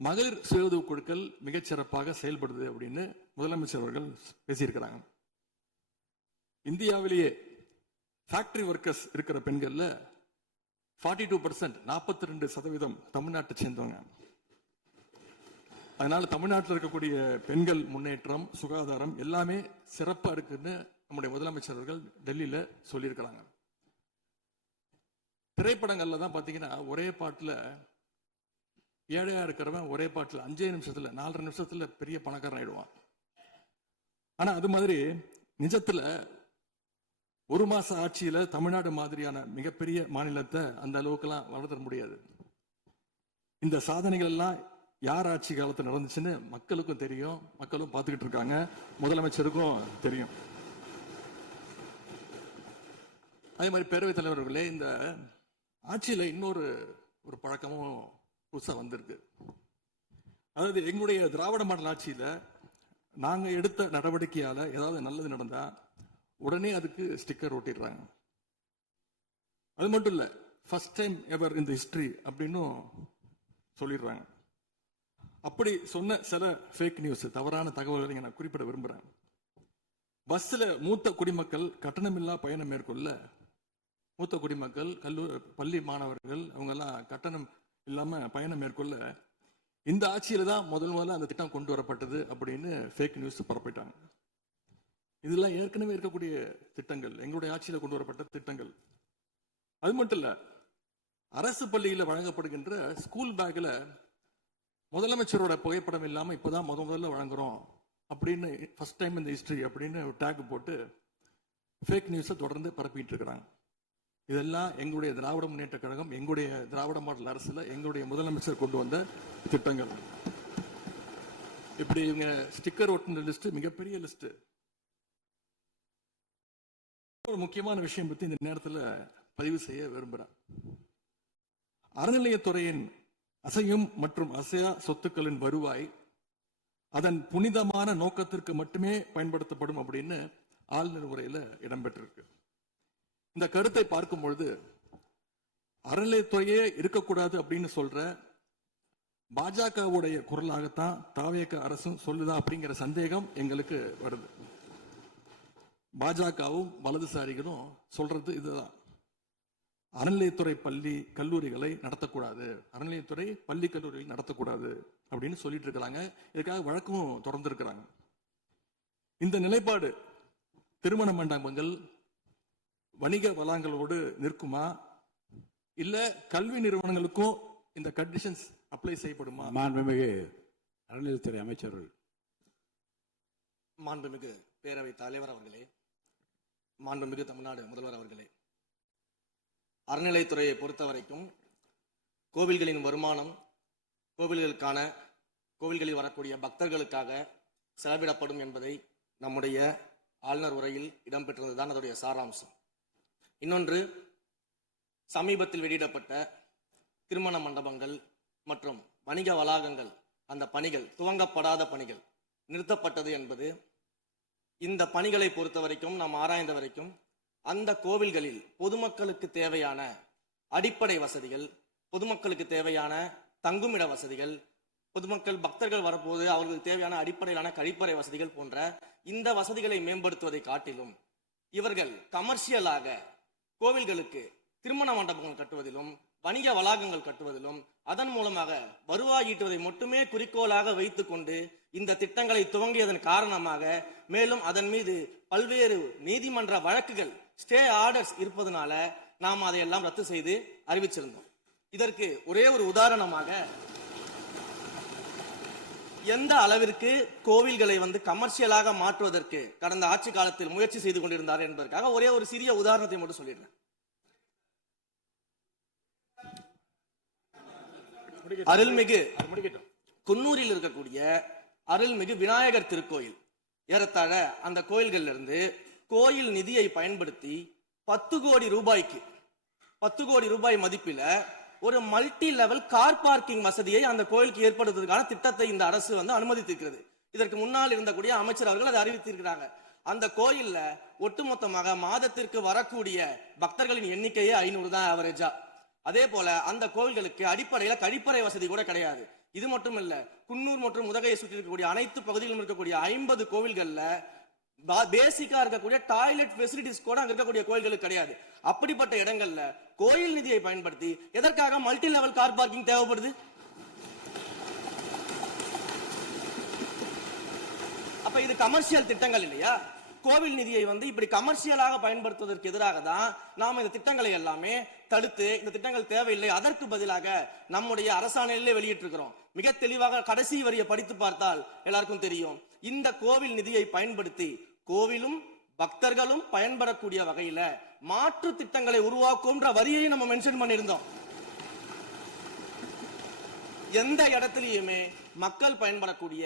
மகளிர் சுய உதவி குழுக்கள் மிகச்சிறப்பாக செயல்படுது அப்படின்னு முதலமைச்சர் அவர்கள் பேசியிருக்கிறாங்க. இந்தியாவிலேயே ஃபேக்டரி ஒர்க்கர்ஸ் இருக்கிற பெண்கள்ல 42%, 42% தமிழ்நாட்டை சேர்ந்தவங்க. அதனால தமிழ்நாட்டில் இருக்கக்கூடிய பெண்கள் முன்னேற்றம், சுகாதாரம் எல்லாமே சிறப்பா இருக்குன்னு நம்முடைய முதலமைச்சர் அவர்கள் டெல்லியில சொல்லியிருக்கிறாங்க. திரைப்படங்கள்ல தான் பாத்தீங்கன்னா ஒரே பாட்டுல ஏழையா இருக்கிறவன் ஒரே பாட்டுல 5 நிமிஷத்துல 4.5 நிமிஷத்துல பெரிய பணக்காரன் ஆயிடுவான். ஆனா அது மாதிரி நிஜத்துல ஒரு மாச ஆட்சியில தமிழ்நாடு மாதிரியான மிகப்பெரிய மாநிலத்தை அந்த அளவுக்குலாம் வளர்த்த முடியாது. இந்த சாதனைகள் எல்லாம் யார் ஆட்சி காலத்தில் நடந்துச்சுன்னு மக்களுக்கும் தெரியும், மக்களும் பார்த்துக்கிட்டு இருக்காங்க, முதலமைச்சருக்கும் தெரியும். அதே மாதிரி பேரவைத் தலைவர்களே, இந்த ஆட்சியில இன்னொரு பழக்கமும் புதுசா வந்திருக்கு. அதாவது எங்களுடைய திராவிட மாடல் ஆட்சியில நாங்க எடுத்த நடவடிக்கையால ஏதாவது நல்லது நடந்தா உடனே அதுக்கு ஸ்டிக்கர் ஒட்டிடுறாங்க. அது மட்டும் இல்ல, ஃபர்ஸ்ட் டைம் எவர் இந்த ஹிஸ்டரி அப்படின்னும் சொல்லிடுறாங்க. அப்படி சொன்ன சில ஃபேக் நியூஸ், தவறான தகவல்களை நான் குறிப்பிட விரும்புறேன். பஸ்ல மூத்த குடிமக்கள் கட்டணமில்லா பயணம் மேற்கொள்ள, மூத்த குடிமக்கள், பள்ளி மாணவர்கள் அவங்க எல்லாம் கட்டணம் இல்லாம பயணம் மேற்கொள்ள இந்த ஆட்சியில தான் முதல்ல அந்த திட்டம் கொண்டு வரப்பட்டது அப்படின்னு ஃபேக் நியூஸ் பரப்பிட்டாங்க. இதெல்லாம் ஏற்கனவே இருக்கக்கூடிய திட்டங்கள், எங்களுடைய ஆட்சியில கொண்டு வரப்பட்ட திட்டங்கள். அது மட்டும் இல்ல, அரசு பள்ளியில வழங்கப்படுகின்ற ஸ்கூல் பேக்ல முதலமைச்சரோட புகைப்படம் இல்லாம இப்பதான் முதல்ல வழங்குறோம் அப்படின்னு, ஃபர்ஸ்ட் டைம் இந்த ஹிஸ்டரி அப்படின்னு டேக் போட்டு ஃபேக் நியூஸை தொடர்ந்து பரப்பிட்டு இருக்கிறாங்க. இதெல்லாம் எங்களுடைய திராவிட முன்னேற்ற கழகம், எங்களுடைய திராவிட மாடல் அரசுல எங்களுடைய முதலமைச்சர் கொண்டு வந்த திட்டங்கள். இப்படி இவங்க ஸ்டிக்கர் ஒட்டின லிஸ்ட் மிகப்பெரிய லிஸ்ட். ஒரு முக்கியமான விஷயம் பத்தி இந்த நேரத்தில் பதிவு செய்ய விரும்புறேன். அறநிலையத்துறையின் அசையும் மற்றும் அசையா சொத்துக்களின் வருவாய் அதன் புனிதமான நோக்கத்திற்கு மட்டுமே பயன்படுத்தப்படும் அப்படின்னு ஆளுநர் உரையில இடம்பெற்றிருக்கு. இந்த கருத்தை பார்க்கும் பொழுது அறநிலையத்துறையே இருக்கக்கூடாது அப்படின்னு சொல்ற பாஜகவுடைய குரலாகத்தான் தாவேக அரசும் சொல்லுதா அப்படிங்கிற சந்தேகம் எங்களுக்கு வருது. பாஜகவும் வலதுசாரிகளும் சொல்றது இதுதான், அறநிலையத்துறை பள்ளி கல்லூரிகளை நடத்தக்கூடாது, அறநிலையத்துறை பள்ளி கல்லூரிகளை நடத்தக்கூடாது அப்படின்னு சொல்லிட்டு இருக்கிறாங்க. இதுக்காக வழக்கும் தொடர்ந்து இருக்கிறாங்க. இந்த நிலைப்பாடு திருமண மண்டபங்கள், வணிக வளாகங்களோடு நிற்குமா, இல்ல கல்வி நிறுவனங்களுக்கும் இந்த கண்டிஷன்ஸ் அப்ளை செய்யப்படுமா? மாண்புமிகு அறநிலையத்துறை அமைச்சர்கள். மாண்புமிகு பேரவைத் தலைவர் அவர்களே, மாண்புமிகு தமிழ்நாடு முதல்வர் அவர்களே, அறநிலைத்துறையை பொறுத்த வரைக்கும் கோவில்களின் வருமானம் கோவில்களில் வரக்கூடிய பக்தர்களுக்காக செலவிடப்படும் என்பதை நம்முடைய ஆளுநர் உரையில் இடம்பெற்றிருந்ததுதான் அதோடைய சாராம்சம். இன்னொன்று, சமீபத்தில் வெளியிடப்பட்ட திருமண மண்டபங்கள் மற்றும் வணிக வளாகங்கள், அந்த பணிகள் துவங்கப்படாத பணிகள் நிறுத்தப்பட்டது என்பது, இந்த பணிகளை பொறுத்த வரைக்கும் நாம் ஆராய்ந்த வரைக்கும் அந்த கோவில்களில் பொதுமக்களுக்கு தேவையான அடிப்படை வசதிகள், பொதுமக்களுக்கு தேவையான தங்குமிட வசதிகள், பொதுமக்கள் பக்தர்கள் வரப்போது அவர்களுக்கு தேவையான அடிப்படையிலான கழிப்பறை வசதிகள் போன்ற இந்த வசதிகளை மேம்படுத்துவதை காட்டிலும் இவர்கள் கமர்ஷியலாக கோவில்களுக்கு திருமண மண்டபங்கள் கட்டுவதிலும் வணிக வளாகங்கள் கட்டுவதிலும் அதன் மூலமாக வருவாய் ஈட்டுவதை மட்டுமே குறிக்கோளாக வைத்துக் கொண்டு இந்த திட்டங்களை துவங்கியதன் காரணமாக மேலும் அதன் மீது பல்வேறு நீதிமன்ற வழக்குகள், ஸ்டே ஆர்டர்ஸ் இருப்பதனால நாம் அதையெல்லாம் ரத்து செய்து அறிவிச்சிருந்தோம். இதற்கு ஒரே ஒரு உதாரணமாக, எந்த அளவிற்கு கோவில்களை கமர்ஷியலாக மாற்றுவதற்கு கடந்த ஆட்சி காலத்தில் முயற்சி செய்து கொண்டிருந்தார் என்பதற்காக ஒரே ஒரு சிறிய உதாரணத்தை மட்டும் சொல்லிடுறேன். அருள்மிகு குன்னூரில் இருக்கக்கூடிய அருள்மிகு விநாயகர் திருக்கோயில், ஏறத்தாழ அந்த கோயில்கள் இருந்து கோயில் நிதியை பயன்படுத்தி 10 கோடி ரூபாய்க்கு 10 கோடி ரூபாய் மதிப்பில ஒரு மல்டி லெவல் கார் பார்க்கிங் வசதியை அந்த கோயிலுக்கு ஏற்படுத்துவதற்கான திட்டத்தை இந்த அரசு அனுமதித்திருக்கிறது. இதற்கு முன்னால் இருந்தக்கூடிய அமைச்சர் அவர்கள் அதை அறிவித்திருக்கிறாங்க. அந்த கோயில்ல ஒட்டுமொத்தமாக மாதத்திற்கு வரக்கூடிய பக்தர்களின் எண்ணிக்கையே 500 தான் ஆவரேஜா. அதே போல அந்த கோவில்களுக்கு அடிப்படையில கழிப்பறை வசதி கூட கிடையாது. இது மட்டும் இல்ல, குன்னூர் மற்றும் உதகையை சுற்றி இருக்கக்கூடிய அனைத்து பகுதிகளிலும் இருக்கக்கூடிய 50 கோவில்கள்ல பேசிக்கா இருக்கக்கூடிய டாய்லெட் ஃபெசிலிட்டிஸ் கூட அங்க இருக்கக்கூடிய கோயில்களுக்கு கிடையாது. அப்படிப்பட்ட இடங்கள்ல கோயில் நிதியை பயன்படுத்தி எதற்காக மல்டி லெவல் கார் பார்க்கிங் தேவைப்படுது? அப்ப இது கமர்ஷியல் திட்டங்கள் இல்லையா? கோவில் நிதியை இப்படி கமர்ஷியலாக பயன்படுத்துவதற்கு எதிராக தான் நாம இந்த திட்டங்களை எல்லாமே தடுத்து, இந்த திட்டங்கள் தேவையில்லை, அதற்கு பதிலாக நம்முடைய அரசாணையிலே வெளியிட்டிருக்கிறோம். மிக தெளிவாக கடைசி வரியை படித்து பார்த்தால் எல்லாருக்கும் தெரியும். இந்த கோவில் நிதியை பயன்படுத்தி கோவிலும் பக்தர்களும் பயன்படக்கூடிய வகையில மாற்று திட்டங்களை உருவாக்கும்ன்ற வரியை நம்ம மென்ஷன் பண்ணியிருந்தோம். எந்த இடத்திலையுமே மக்கள் பயன்படக்கூடிய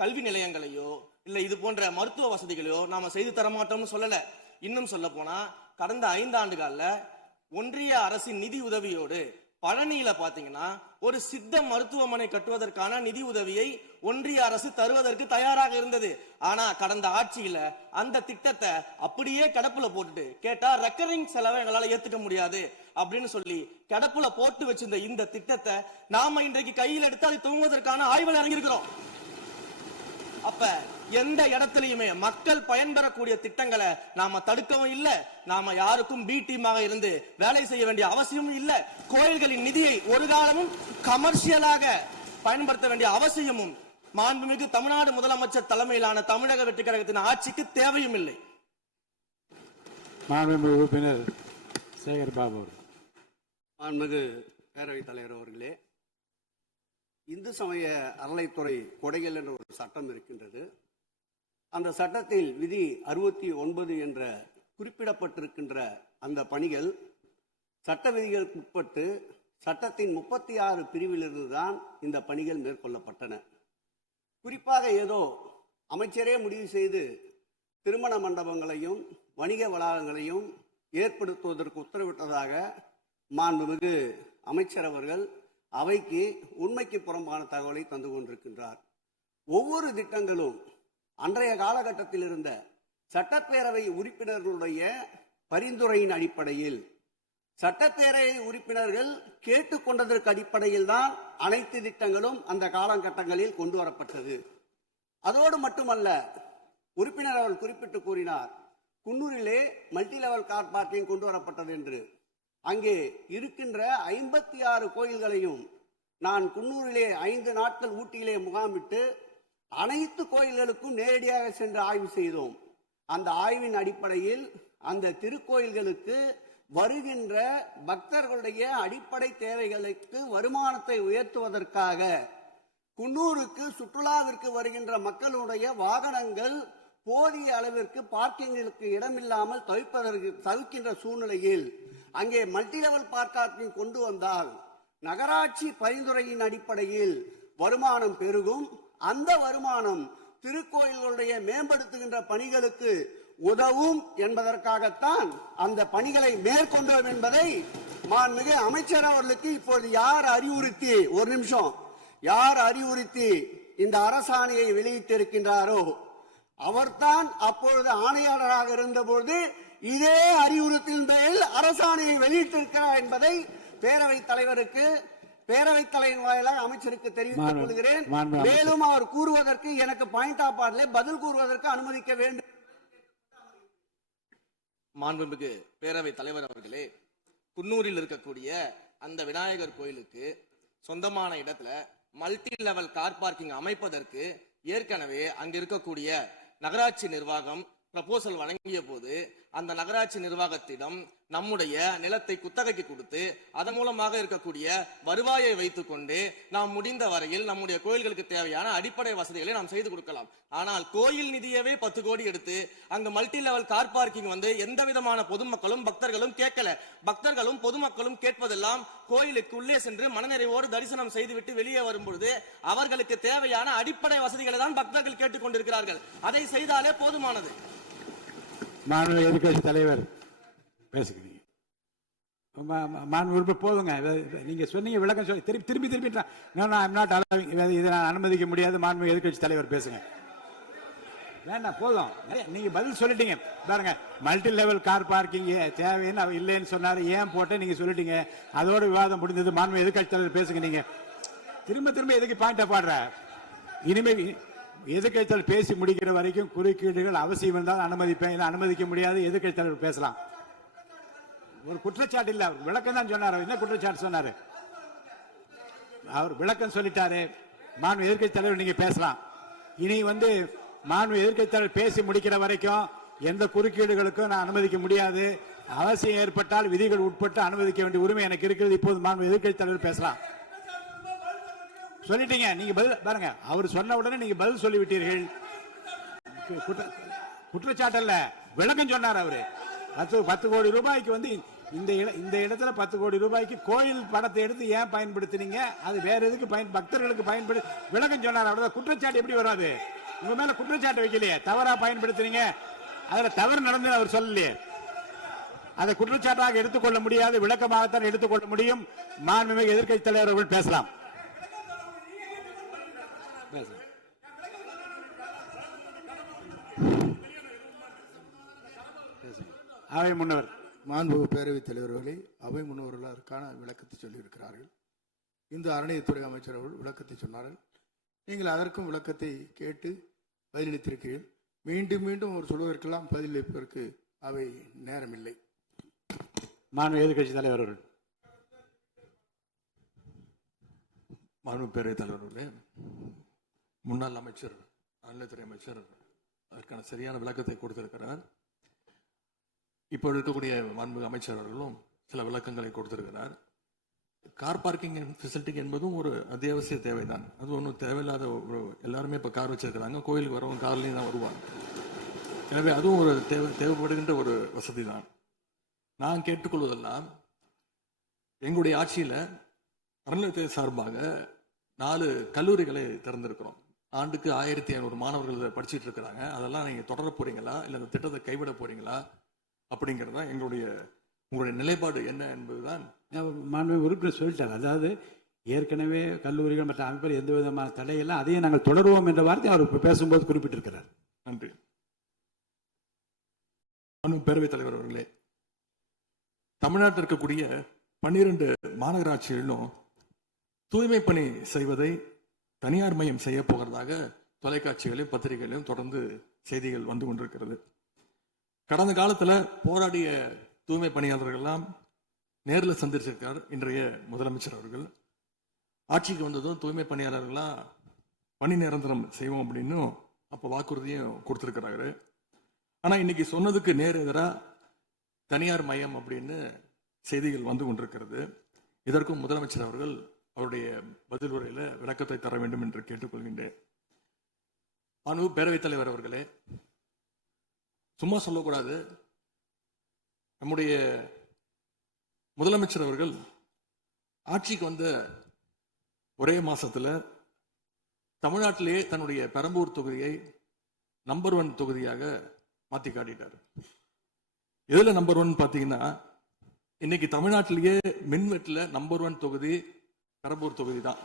கல்வி நிலையங்களையோ இல்ல இது போன்ற மருத்துவ வசதிகளையோ நாம செய்து தர மாட்டோம்னு சொல்லல. இன்னும் சொல்ல போனா கடந்த 5 ஆண்டுகள்ல ஒன்றிய அரசின் நிதி உதவியோடு பழனியில பாத்தீங்கன்னா ஒரு சித்த மருத்துவமனை கட்டுவதற்கான நிதி உதவியை ஒன்றிய அரசு தருவதற்கு தயாராக இருந்தது. ஆனா கடந்த ஆட்சியில அந்த திட்டத்தை அப்படியே கிடப்புல போட்டுட்டு கேட்டா ரெக்கரிங் செலவை எங்களால ஏத்துக்க முடியாது அப்படின்னு சொல்லி கிடப்புல போட்டு வச்சிருந்த இந்த திட்டத்தை நாம இன்றைக்கு கையில் எடுத்து அதை துவங்குவதற்கான ஆய்வில் இறங்கியிருக்கிறோம். அப்ப எந்த இடத்திலையுமே மக்கள் பயன்பெறக்கூடிய திட்டங்களை நாம தடுக்கவும் இல்ல, நாம யாருக்கும் பி டீமாக இருந்து வேலை செய்ய வேண்டிய அவசியமும் இல்ல. கோயில்களின் நிதியை ஒரு காலமும் கமர்ஷியலாக பயன்படுத்த வேண்டிய அவசியமும் மாண்புமிகு தமிழ்நாடு முதலமைச்சர் தலைமையிலான தமிழக வெற்றி கழகத்தின் ஆட்சிக்கு தேவையும் இல்லை. மாண்புமிகு உறுப்பினர் சேகர் பாபு. மாண்புமிகு பேரவைத் தலைவர் அவர்களே, இந்து சமய அறநிலைத்துறை கொடைகள் என்ற ஒரு சட்டம் இருக்கின்றது. அந்த சட்டத்தில் விதி 69 என்ற குறிப்பிடப்பட்டிருக்கின்ற அந்த பணிகள் சட்ட விதிகளுக்கு உட்பட்டு சட்டத்தின் 36 பிரிவிலிருந்து தான் இந்த பணிகள் மேற்கொள்ளப்பட்டன. குறிப்பாக ஏதோ அமைச்சரே முடிவு செய்து திருமண மண்டபங்களையும் வணிக வளாகங்களையும் ஏற்படுத்துவதற்கு உத்தரவிட்டதாக மாண்புமிகு அமைச்சர் அவர்கள் அவைக்கு உண்மைக்கு புறம்பான தகவலை தந்து கொண்டிருக்கின்றார். ஒவ்வொரு திட்டங்களும் அன்றைய காலகட்டத்தில் இருந்த சட்டப்பேரவை உறுப்பினர்களுடைய பரிந்துரையின் அடிப்படையில், சட்டப்பேரவை உறுப்பினர்கள் கேட்டுக்கொண்டதற்கு அடிப்படையில் தான் அனைத்து திட்டங்களும் அந்த காலகட்டங்களில் கொண்டு வரப்பட்டது. அதோடு மட்டுமல்ல, உறுப்பினர் அவர்கள் குறிப்பிட்டு கூறினார், குன்னூரிலே மல்டி லெவல் கார் பார்க்கிங் கொண்டு வரப்பட்டது என்று. அங்கே இருக்கின்ற 56 கோயில்களையும் நான் குன்னூரிலே 5 நாட்கள் ஊட்டியிலே முகாமிட்டு அனைத்து கோயில்களுக்கும் நேரடியாக சென்று ஆய்வு செய்தோம். அந்த ஆய்வின் அடிப்படையில் அந்த திருக்கோயில்களுக்கு வருகின்ற பக்தர்களுடைய அடிப்படை தேவைகளுக்கு வருமானத்தை உயர்த்துவதற்காக குன்னூருக்கு சுற்றுலாவிற்கு வருகின்ற மக்களுடைய வாகனங்கள் போதிய அளவிற்கு பார்க்கிங்களுக்கு இடமில்லாமல் தவிர்க்கின்ற சூழ்நிலையில் அங்கே மல்டி லெவல் பார்க்கிங் கொண்டு வந்தால் நகராட்சி பரிந்துரையின் அடிப்படையில் வருமானம் பெருகும். அந்த வருமானம் திருக்கோயில்களுடைய மேம்படுத்துகின்ற பணிகளுக்கு உதவும் என்பதற்காகத்தான் அந்த பணிகளை மேற்கொண்டோம் என்பதை மாண்புமிகு அமைச்சர் அவர்களுக்கு இப்போது யார் அறிவுறுத்தி, ஒரு நிமிஷம், யார் அறிவுறுத்தி இந்த அரசாணையை வெளியிட்டிருக்கின்றாரோ அவர்தான் அப்பொழுது ஆணையாளராக இருந்தபோது இதே அறிவுறுத்தின் பேரில் அரசாணையை வெளியிட்டிருக்கிறார் என்பதை பேரவைத் தலைவருக்கு, பேரவைத் தலைவர் வாயிலாக அமைச்சருக்கு தெரிவித்துக் கொள்கிறேன். மேலும் அவர் கூறுவதற்கு எனக்கு பாயிண்ட் ஆஃப் ஆர்டர்ல பதில் கூறுவதற்கு அனுமதிக்க வேண்டும். மாண்புமிகு பேரவைத் தலைவர் அவர்களே, குன்னூரில் இருக்கக்கூடிய அந்த விநாயகர் கோயிலுக்கு சொந்தமான இடத்துல மல்டி லெவல் கார் பார்க்கிங் அமைப்பதற்கு ஏற்கனவே அங்க இருக்கக்கூடிய நகராட்சி நிர்வாகம் ப்ரப்போசல் வழங்கிய போது அந்த நகராட்சி நிர்வாகத்திடம் நம்முடைய நிலத்தை குத்தகைக்கு கொடுத்து அதன் மூலமாக இருக்கக்கூடிய வருவாயை வைத்துக் கொண்டு நாம் முடிந்த வரையில் நம்முடைய கோயில்களுக்கு தேவையான அடிப்படை வசதிகளை நாம் செய்து கொடுக்கலாம். ஆனால் கோயில் நிதியவே 10 கோடி எடுத்து அங்க மல்டி லெவல் கார் பார்க்கிங் எந்த விதமான பொதுமக்களும் பக்தர்களும் கேட்கல. பக்தர்களும் பொதுமக்களும் கேட்பதெல்லாம் கோயிலுக்கு உள்ளே சென்று மனநிறைவோடு தரிசனம் செய்துவிட்டு வெளியே வரும்பொழுது அவர்களுக்கு தேவையான அடிப்படை வசதிகளை தான் பக்தர்கள் கேட்டுக் கொண்டிருக்கிறார்கள். அதை செய்தாலே போதுமானது. மாண்பு எதிர்கட்சி தலைவர் பேசுகிறீங்க. மாண்பு போதுங்க. நீங்க சொன்னீங்க, விளக்கம் சொல்லி திருப்பி இதை நான் அனுமதிக்க முடியாது. மாண்பு எதிர்கட்சி தலைவர் பேசுங்க. வேண்டாம், போதும். நீங்க பதில் சொல்லிட்டீங்க பாருங்க. மல்டி லெவல் கார் பார்க்கிங் தேவைன்னு அவர் இல்லைன்னு சொன்னாரு, ஏன் போட்டு நீங்க சொல்லிட்டீங்க. அதோட விவாதம் முடிந்தது. மாண்பு எதிர்கட்சி தலைவர் பேசுங்க. நீங்க திரும்ப எதுக்கு பாயிண்ட் பாடுற? இனிமே எதிர்க்கட்சி தலைவர் பேசி முடிக்கிற வரைக்கும் குறுக்கீடுகள் அவசியம் என்றால் அனுமதிப்பேன், இல்லை அனுமதிக்க முடியாது. எதிர்க்கட்சி தலைவர் பேசலாம். ஒரு குற்றச்சாட்டு இல்ல, அவர் விளக்கம் தான் சொன்னார். என்ன குற்றச்சாட்டு சொன்னாரு? அவர் விளக்கம் சொல்லிட்டாரு. மாண்பு எதிர்க்கட்சி தலைவர் நீங்க பேசலாம். இனி மாண்பு எதிர்க்கட்சி தலைவர் பேசி முடிக்கிற வரைக்கும் எந்த குறுக்கீடுகளுக்கும் நான் அனுமதிக்க முடியாது. அவசியம் ஏற்பட்டால் விதிகள் உட்பட்டு அனுமதிக்க வேண்டிய உரிமை எனக்கு இருக்கிறது. இப்போது மாண்பு எதிர்க்கட்சி தலைவர் பேசலாம். சொல்லிட்டீங்க, நீங்க பதில் பாருங்க. அவர் சொன்ன உடனே நீங்க பதில் சொல்லிவிட்டீர்கள். குற்றச்சாட்டு அல்ல, விளக்கம் சொன்னார் அவரு. 10 கோடி ரூபாய்க்கு இந்த இடத்துல 10 கோடி ரூபாய்க்கு கோயில் படத்தை எடுத்து ஏன் பயன்படுத்தினீங்க, அது வேற எதுக்கு பக்தர்களுக்கு பயன்படு விளக்கம் சொன்னார். அவ்வளவுதான். குற்றச்சாட்டு எப்படி வராது? உங்க மேல குற்றச்சாட்டு வைக்கலையே, தவறா பயன்படுத்தினீங்க, அதுல தவறு நடந்து அவர் சொல்லலையே. அதை குற்றச்சாட்டாக எடுத்துக்கொள்ள முடியாது, விளக்கமாகத்தான் எடுத்துக்கொள்ள முடியும். மாண்புமிகு எதிர்க்கட்சி தலைவர் அவர்கள் பேசலாம். அவை முன்னவர். மாண்புமிகு பேரவைத் தலைவர்களே, அவை முன்னவர்கள் அதற்கான விளக்கத்தை சொல்லியிருக்கிறார்கள். இந்த அறநிலையத்துறை அமைச்சர் அவர்கள் விளக்கத்தை சொன்னார்கள். நீங்கள் அதற்கும் விளக்கத்தை கேட்டு பதிலளித்திருக்கிறீர்கள். மீண்டும் மீண்டும் அவர் சொல்வதற்கெல்லாம் பதிலளிப்பதற்கு அவை நேரமில்லை. மாண்பு எதிர்க்கட்சி தலைவர் அவர்கள். மாண்பு பேரவைத் தலைவர்களே, முன்னாள் அமைச்சர், அறநிலையத்துறை அமைச்சர் அதற்கான சரியான விளக்கத்தை கொடுத்திருக்கிறார். இப்போ இருக்கக்கூடிய மாண்புமிகு அமைச்சர் அவர்களும் சில விளக்கங்களை கொடுத்திருக்கிறார். கார் பார்க்கிங் ஃபெசிலிட்டி என்பதும் ஒரு அத்தியாவசிய தேவைதான். அது ஒன்றும் தேவையில்லாத எல்லாருமே இப்போ கார் வச்சிருக்கிறாங்க. கோயிலுக்கு வரவங்க கார்லையும் தான் வருவாங்க. எனவே அதுவும் ஒரு தேவைப்படுகின்ற ஒரு வசதி தான். நான் கேட்டுக்கொள்வதெல்லாம், எங்களுடைய ஆட்சியில் அறநிலையத்துறை சார்பாக 4 கல்லூரிகளை திறந்திருக்கிறோம். ஆண்டுக்கு 1500 மாணவர்கள் படிச்சுட்டு இருக்கிறாங்க. அதெல்லாம் நீங்கள் தொடர போறீங்களா, இல்லை அந்த திட்டத்தை கைவிட போறீங்களா அப்படிங்கிறது தான் உங்களுடைய நிலைப்பாடு என்ன என்பதுதான். மாண்பு உறுப்பினர் சொல்லிட்டார். அதாவது ஏற்கனவே கல்லூரிகள் மற்ற அமைப்பில் எந்த விதமான தடையெல்லாம் அதையும் நாங்கள் தொடருவோம் என்ற வார்த்தை அவர் பேசும்போது குறிப்பிட்டிருக்கிறார். நன்றி. பேரவைத் தலைவர் அவர்களே, தமிழ்நாட்டில் இருக்கக்கூடிய 12 மாநகராட்சிகளிலும் தூய்மை பணி செய்வதை தனியார் மயம் செய்ய போகிறதாக தொலைக்காட்சிகளையும் பத்திரிகைகளையும் தொடர்ந்து செய்திகள் வந்து கொண்டிருக்கிறது. கடந்த காலத்துல போராடிய தூய்மை பணியாளர்கள் எல்லாம் நேரில் சந்திச்சிருக்கார் இன்றைய முதலமைச்சர் அவர்கள். ஆட்சிக்கு வந்ததும் தூய்மை பணியாளர்கள்லாம் பணி நிரந்தரம் செய்வோம் அப்படின்னு அப்போ வாக்குறுதியும் கொடுத்திருக்கிறாரு. ஆனா இன்னைக்கு சொன்னதுக்கு நேர் எதிராக தனியார் மயம் அப்படின்னு செய்திகள் வந்து கொண்டிருக்கிறது. இதற்கும் முதலமைச்சர் அவர்கள் அவருடைய பதில் உரையில விளக்கத்தை தர வேண்டும் என்று கேட்டுக்கொள்கின்றேன். பேரவைத் தலைவர் அவர்களே, சும்மா சொல்லக்கூடாது. நம்முடைய முதலமைச்சர் அவர்கள் ஆட்சிக்கு வந்த ஒரே மாசத்துல தமிழ்நாட்டிலேயே தன்னுடைய பெரம்பூர் தொகுதியை நம்பர் 1 தொகுதியாக மாத்தி காட்டிட்டார். எதுல நம்பர் 1 பாத்தீங்கன்னா, இன்னைக்கு தமிழ்நாட்டிலேயே மின்வெட்டுல நம்பர் 1 தொகுதி பெரம்பூர் தொகுதி தான்.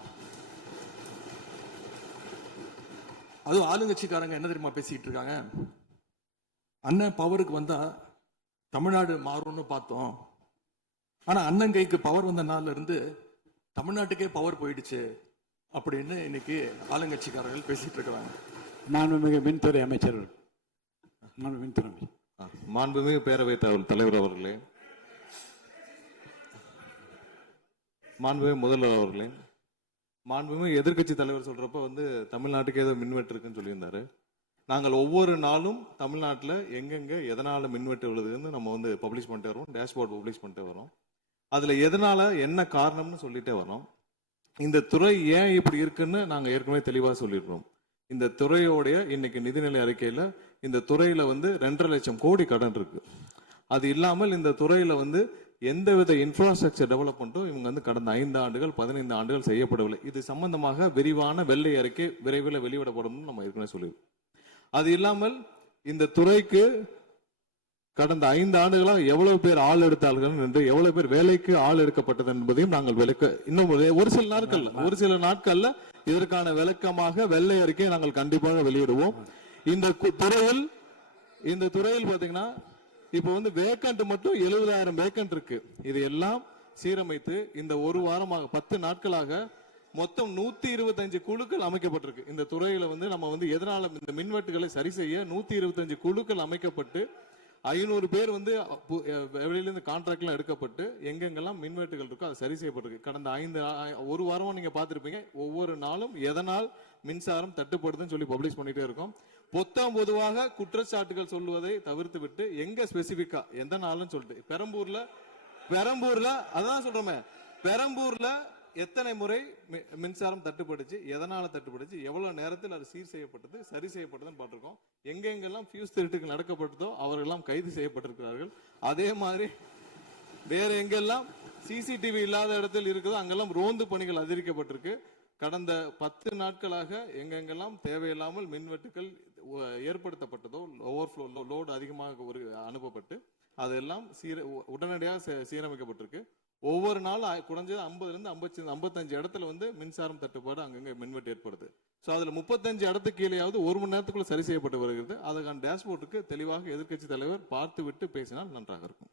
அதுவும் ஆளுங்கட்சிக்காரங்க என்ன தெரியுமா பேசிக்கிட்டு இருக்காங்க, அண்ணன் பவருக்கு வந்தா தமிழ்நாடு மாறும்னு பார்த்தோம். ஆனா அண்ணன் கைக்கு பவர் வந்த நாள்ல இருந்து தமிழ்நாட்டுக்கே பவர் போயிடுச்சு அப்படின்னு இன்னைக்கு ஆளுங்கட்சிக்காரர்கள் பேசிட்டு இருக்கிறாங்க. மாண்புமிகு மின்துறை அமைச்சர். மாண்புமிகு பேரவைத் தலைவர் அவர்களே, மாண்புமிகு முதல்வர் அவர்களே, மாண்புமிகு எதிர்க்கட்சி தலைவர் சொல்றப்ப தமிழ்நாட்டுக்கு ஏதோ மின்வெட்டு இருக்குன்னு சொல்லியிருந்தாரு. நாங்கள் ஒவ்வொரு நாளும் தமிழ்நாட்டில் எங்கெங்க எதனால மின்வெட்டு விழுதுன்னு நம்ம பப்ளிஷ் பண்ணிட்டே வரோம். டேஷ்போர்ட் பப்ளிஷ் பண்ணிட்டே வரோம். அதுல எதனால என்ன காரணம்னு சொல்லிட்டே வரோம். இந்த துறை ஏன் இப்படி இருக்குன்னு நாங்க ஏற்கனவே தெளிவா சொல்லிடுறோம். இந்த துறையோடைய இன்னைக்கு நிதிநிலை அறிக்கையில இந்த துறையில 2.5 லட்சம் கோடி கடன் இருக்கு. அது இல்லாமல் இந்த துறையில எந்தவித இன்ஃப்ராஸ்ட்ரக்சர் டெவலப்மெண்ட்டும் இவங்க கடந்த 5 ஆண்டுகள் 15 ஆண்டுகள் செய்யப்படவில்லை. இது சம்பந்தமாக விரிவான வெள்ளை அறிக்கை விரைவில் வெளியிடப்படும் நம்ம ஏற்கனவே சொல்லியிருக்கோம். அது இல்லாமல் இந்த துறைக்கு கடந்த 5 ஆண்டுகளாக எவ்வளவு பேர் ஆள் எடுத்தார்கள் என்று, எவ்வளவு பேர் வேலைக்கு ஆள் எடுக்கப்பட்டது என்பதையும் நாங்கள் இன்னும் ஒரு சில நாட்கள்ல இதற்கான விளக்கமாக வெள்ளை அறிக்கை நாங்கள் கண்டிப்பாக வெளியிடுவோம். இந்த துறையில் பாத்தீங்கன்னா இப்போ வேக்கண்ட் மட்டும் 70,000 வேக்கண்ட் இருக்கு. இது எல்லாம் சீரமைத்து இந்த ஒரு வாரமாக 10 நாட்களாக மொத்தம் 125 குழுக்கள் அமைக்கப்பட்டிருக்கு. இந்த துறையில வந்து நம்ம வந்து எதனால இந்த மின்வெட்டுகளை சரி செய்ய 125 குழுக்கள் அமைக்கப்பட்டு 500 பேர் வந்து வெளியிலிருந்து கான்ட்ராக்ட்லாம் எடுக்கப்பட்டு எங்கெங்கெல்லாம் மின்வெட்டுகள் இருக்கோ அது சரி செய்யப்பட்டிருக்கு. கடந்த ஒரு வாரமா நீங்க பார்த்திருப்பீங்க, ஒவ்வொரு நாளும் எதனால் மின்சாரம் தட்டுப்படுதுன்னு சொல்லி பப்ளிஷ் பண்ணிட்டே இருக்கோம். பொதுவாக குற்றச்சாட்டுகள் சொல்லுவதை தவிர்த்து விட்டு எங்க ஸ்பெசிபிக்கா எந்த நாள்னு சொல்லிட்டு பெரம்பூர்ல அதான் சொல்றோமே, பெரம்பூர்ல எத்தனை முறை மின்சாரம் தட்டுப்படுச்சு, எதனால தட்டுப்படுச்சு, எவ்வளவு நேரத்தில் அது சீர் செய்யப்பட்டது, சரி செய்யப்பட்டதுன்னு பார்த்திருக்கோம். எங்கெங்கெல்லாம் ஃபியூஸ் திருட்டுகள் நடக்கப்பட்டதோ அவர்களெல்லாம் கைது செய்யப்பட்டிருக்கிறார்கள். அதே மாதிரி வேற எங்கெல்லாம் சிசிடிவி இல்லாத இடத்தில் இருக்குதோ அங்கெல்லாம் ரோந்து பணிகள் அதிகரிக்கப்பட்டிருக்கு. கடந்த 10 நாட்களாக எங்கெங்கெல்லாம் தேவையில்லாமல் மின்வெட்டுகள் ஏற்படுத்தப்பட்டதோ, ஓவர்ஃப்ளோ லோடு அதிகமாக அனுப்பப்பட்டு அதெல்லாம் உடனடியாக சீரமைக்கப்பட்டிருக்கு. ஒவ்வொரு நாளும் குறைஞ்சது 50-55 இடத்துல வந்து மின்சாரம் தட்டுப்பாடு அங்கங்க மின்வெட்டு ஏற்படுது. ஸோ அதுல 35 இடத்துக்கு கீழேயாவது 1 மணி நேரத்துக்குள்ள சரி செய்யப்பட்டு வருகிறது. அதுக்கான டேஷ்போர்டுக்கு தெளிவாக எதிர்க்கட்சி தலைவர் பார்த்து விட்டு பேசினால் நன்றாக இருக்கும்.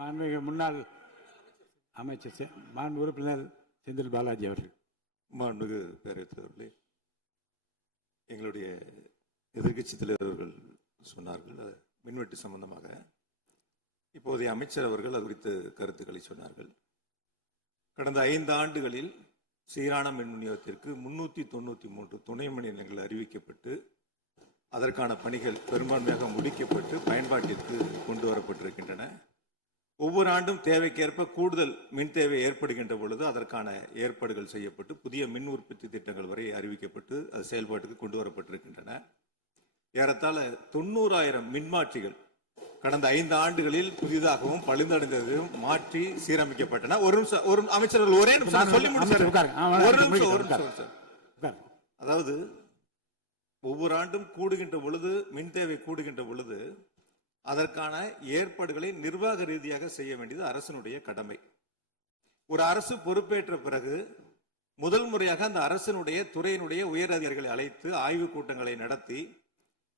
மாண்புமிகு முன்னாள் அமைச்சர் மாண்பு உறுப்பினர் செந்தில் பாலாஜி அவர்கள். மாண்புமிகு பேரவைத் தலைவர்களே, எங்களுடைய எதிர்க்கட்சி தலைவர்கள் சொன்னார்கள் மின்வெட்டு சம்பந்தமாக. இப்போதைய அமைச்சர் அவர்கள் அது குறித்து கருத்துக்களை சொன்னார்கள். கடந்த 5 ஆண்டுகளில் சீரான மின் விநியோகத்திற்கு 393 துணை மின் நிலையங்கள் அறிவிக்கப்பட்டு அதற்கான பணிகள் பெரும்பான்மையாக முடிக்கப்பட்டு பயன்பாட்டிற்கு கொண்டு வரப்பட்டிருக்கின்றன. ஒவ்வொரு ஆண்டும் தேவைக்கேற்ப கூடுதல் மின் தேவை ஏற்படுகின்ற பொழுது அதற்கான ஏற்பாடுகள் செய்யப்பட்டு புதிய மின் உற்பத்தி திட்டங்கள் வரை அறிவிக்கப்பட்டு அது செயல்பாட்டுக்கு கொண்டு வரப்பட்டிருக்கின்றன. ஏறத்தாழ 90,000 மின்மாற்றிகள் கடந்த 5 ஆண்டுகளில் புதிதாகவும் பழுந்தடைந்ததும் மாற்றி சீரமைக்கப்பட்டன. ஒரு அமைச்சர்கள் ஒரே நிமிஷம் சொல்லி முடிச்சார். அதாவது ஒவ்வொரு ஆண்டும் கூடுகின்ற பொழுது மின் தேவை கூடுகின்ற பொழுது அதற்கான ஏற்பாடுகளை நிர்வாக ரீதியாக செய்ய வேண்டியது அரசினுடைய கடமை. ஒரு அரசு பொறுப்பேற்ற பிறகு முதல் முறையாக அந்த அரசினுடைய துறையினுடைய உயர் அதிகாரிகளை அழைத்து ஆய்வு கூட்டங்களை நடத்தி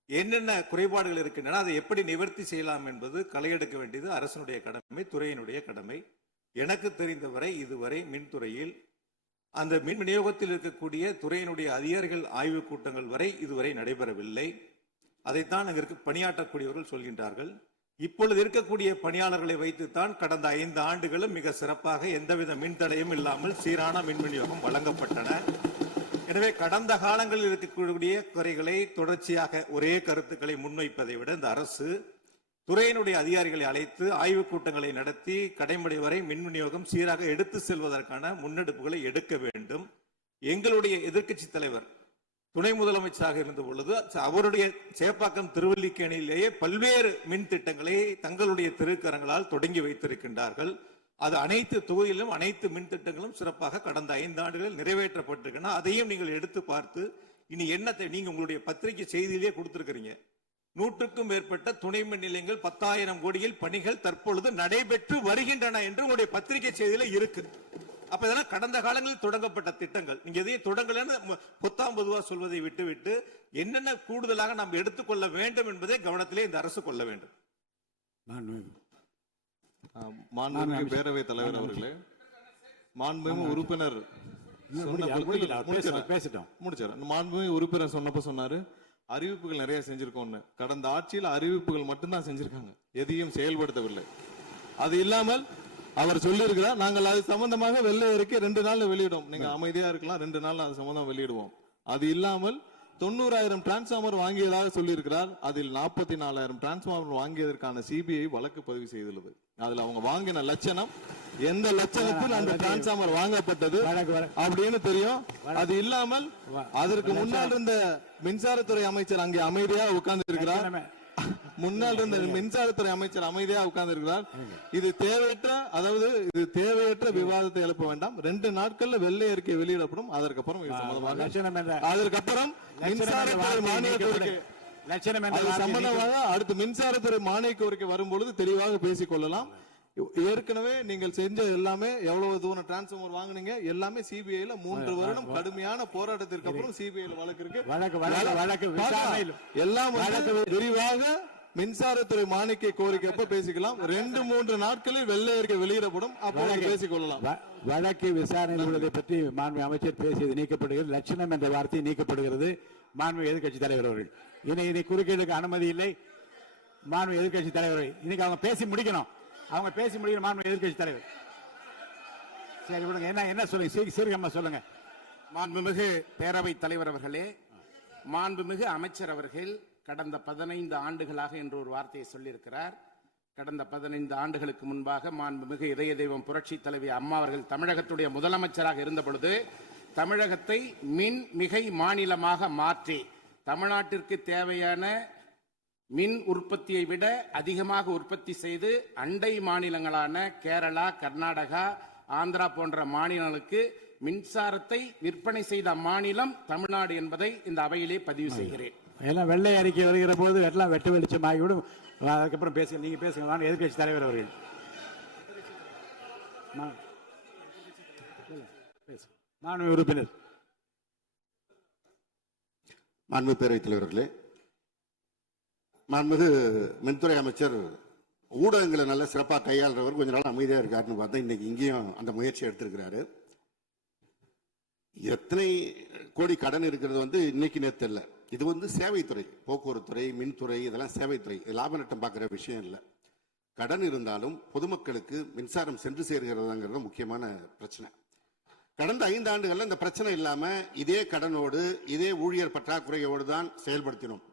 என்னென்ன குறைபாடுகள் இருக்கின்றன அதை எப்படி நிவர்த்தி செய்யலாம் என்பது களையெடுக்க வேண்டியது அரசினுடைய கடமை, துறையினுடைய கடமை. எனக்கு தெரிந்தவரை இதுவரை மின்துறையில் அந்த மின் விநியோகத்தில் இருக்கக்கூடிய துறையினுடைய அதிகாரிகள் ஆய்வு கூட்டங்கள் வரை இதுவரை நடைபெறவில்லை. அதைத்தான் அங்கிருக்கு பணியாற்றக்கூடியவர்கள் சொல்கின்றார்கள். இப்பொழுது இருக்கக்கூடிய பணியாளர்களை வைத்துத்தான் கடந்த 5 ஆண்டுகளும் மிக சிறப்பாக எந்தவித மின் தடையும் இல்லாமல் சீரான மின் விநியோகம் வழங்கப்பட்டன. எனவே கடந்த காலங்களில் இருக்கக்கூடிய குறைகளை தொடர்ச்சியாக ஒரே கருத்துக்களை முன்வைப்பதை விட இந்த அரசு துறையினுடைய அதிகாரிகளை அழைத்து ஆய்வு கூட்டங்களை நடத்தி கடைமுறை வரை மின் விநியோகம் சீராக எடுத்து செல்வதற்கான முன்னெடுப்புகளை எடுக்க வேண்டும். எங்களுடைய எதிர்க்கட்சி தலைவர் துணை முதலமைச்சராக இருந்த பொழுது அவருடைய சேப்பாக்கம் திருவல்லிக்கேணியிலேயே பல்வேறு மின் திட்டங்களை தங்களுடைய திருக்கரங்களால் தொடங்கி வைத்திருக்கின்றார்கள். அது அனைத்து தொகுதியிலும் அனைத்து மின் திட்டங்களும் சிறப்பாக கடந்த 5 ஆண்டுகளில் நிறைவேற்றப்பட்டிருக்கின்றன. அதையும் நீங்கள் எடுத்து பார்த்து இனி என்னத்தை நீங்க உங்களுடைய பத்திரிகை செய்தியிலேயே கொடுத்திருக்கிறீங்க. 100க்கும் மேற்பட்ட துணை மின் நிலையங்கள் 10,000 கோடியில் பணிகள் தற்பொழுது நடைபெற்று வருகின்றன என்று உங்களுடைய பத்திரிகை செய்தியில இருக்கு. அப்ப இதெல்லாம் கடந்த காலங்களில் தொடங்கப்பட்ட திட்டங்கள். நீங்க எதையும் தொடங்கலன்னு பொத்தாம் பொதுவா சொல்வதை விட்டுவிட்டு என்னென்ன கூடுதலாக நாம் எடுத்துக்கொள்ள வேண்டும் என்பதை கவனத்திலே இந்த அரசு கொள்ள வேண்டும். மாண்புமிகு பேரவைத் தலைவர் அவர்களே, மாண்புமிகு உறுப்பினர் மாண்புமிகு உறுப்பினர் சொன்னப்ப சொன்னாரு அறிவிப்புகள் நிறைய செஞ்சிருக்கோம்னு. கடந்த ஆட்சியில் அறிவிப்புகள் மட்டும்தான் செஞ்சிருக்காங்க, எதையும் செயல்படுத்தவில்லை. அது இல்லாமல் அவர் சொல்லியிருக்கிறார் நாங்கள் அது சம்பந்தமாக வெள்ளை அறிக்கை 2 நாள்ல வெளியிடுவோம். நீங்க அமைதியா இருக்கலாம், 2 நாள்ல அது சம்பந்தம் வெளியிடுவோம். அது இல்லாமல் 90,000 டிரான்ஸ்பார்மர் வாங்கியதாக சொல்லியிருக்கிறார். அதில் 44,000 டிரான்ஸ்பார்மர் வாங்கியதற்கான சிபிஐ வழக்கு பதிவு செய்துள்ளது. அதுல அவங்க வாங்கின லட்சணம், எந்த லட்சணத்தில் அந்த டிரான்ஸ்பார்மர் வாங்கப்பட்டது அப்படின்னு தெரியும். அது இல்லாமல் அதற்கு முன்னால் இருந்த மின்சாரத்துறை அமைச்சர் அங்கே அமைதியா உட்கார்ந்து இருக்கிறார். முன்னால் இருந்த மின்சாரத்துறை அமைச்சர் அமைதியா உட்கார்ந்து இருக்கிறார். இது தேவையற்ற விவாதத்தை எழுப்ப வேண்டாம். 2 நாட்கள்ல வெள்ளை அறிக்கை வெளியிடப்படும். அதற்கப்புறம் மின்சாரத்துறை மானிய கோரிக்கை சம்பந்தமாக அடுத்து மின்சாரத்துறை மானிய கோரிக்கை வரும்பொழுது தெளிவாக பேசிக் கொள்ளலாம். ஏற்கனவே நீங்கள் செஞ்ச எல்லாமே எவ்வளவு தூரம் டிரான்ஸ்பார்மர் வாங்குனீங்க எல்லாமே சிபிஐல 3 வருடம் கடுமையான போராட்டத்திற்கு அப்புறம் சிபிஐல வழக்கு இருக்கு. எல்லாம் விரிவாக மின்சாரத்துறை மானிய கோரிக்கை எப்ப பேசிக்கலாம். 2-3 நாட்களில் வெள்ளை அறிக்கை வெளியிடப்படும், அப்போது பேசிக்கொள்ளலாம். வழக்கு விசாரணையில் உள்ளதை பற்றி மாண்பு அமைச்சர் பேசியது நீக்கப்படுகிறது. லட்சணம் என்ற வார்த்தை நீக்கப்படுகிறது. மாண்பு எதிர்க்கட்சி தலைவர் அவர்கள் இனி குறுக்கீடுக்கு அனுமதி இல்லை. மாண்பு எதிர்க்கட்சி தலைவர் இன்னைக்கு அவங்க பேசி முடிக்கணும். மாண்பு எதிர்க்கட்சி தலைவர் சரி விடுங்க. என்ன சொல்லுங்க, சீக்கிரமா சொல்லுங்க. மாண்புமிகு பேரவைத் தலைவர் அவர்களே, மாண்புமிகு அமைச்சர் அவர்கள் கடந்த 15 ஆண்டுகளாக என்று ஒரு வார்த்தையை சொல்லியிருக்கிறார். கடந்த 15 ஆண்டுகளுக்கு முன்பாக மாண்புமிகு இதய தெய்வம் புரட்சி தலைவி அம்மா அவர்கள் தமிழகத்துடைய முதலமைச்சராக இருந்த பொழுது தமிழகத்தை மின் மிகை மாநிலமாக மாற்றி தமிழ்நாட்டிற்கு தேவையான மின் உற்பத்தியை விட அதிகமாக உற்பத்தி செய்து அண்டை மாநிலங்களான கேரளா, கர்நாடகா, ஆந்திரா போன்ற மாநிலங்களுக்கு மின்சாரத்தை விற்பனை செய்த மாநிலம் தமிழ்நாடு என்பதை இந்த அவையிலே பதிவு செய்கிறேன். எல்லாம் வெள்ளை அறிக்கை வருகிற போது எல்லாம் வெட்டு வெளிச்சமாகிவிடும். அதுக்கப்புறம் பேசுங்க, நீங்க பேசுங்க. எதிர்க்கட்சி தலைவர் அவர்கள் மாண்பு உறுப்பினர். மாண்பு பேரவைத் தலைவர்களே, மாண்புமிகு மின்துறை அமைச்சர் ஊடகங்களை நல்ல சிறப்பாக கையாளுறவர் கொஞ்ச நாள் அமைதியாக இருக்காருன்னு பார்த்தா இன்னைக்கு இங்கேயும் அந்த முயற்சி எடுத்திருக்கிறாரு. எத்தனை கோடி கடன் இருக்கிறது இன்னைக்கு நேற்று இல்லை. இது சேவைத்துறை, போக்குவரத்துறை, மின்துறை, இதெல்லாம் சேவைத்துறை. லாப நட்டம் பார்க்குற விஷயம் இல்லை. கடன் இருந்தாலும் பொதுமக்களுக்கு மின்சாரம் சென்று சேர்கிறதாங்கிறது முக்கியமான பிரச்சனை. கடந்த 5 ஆண்டுகள்ல இந்த பிரச்சனை இல்லாம இதே கடனோடு இதே ஊழியர் பற்றாக்குறையோடு தான் செயல்படுத்தினோம்.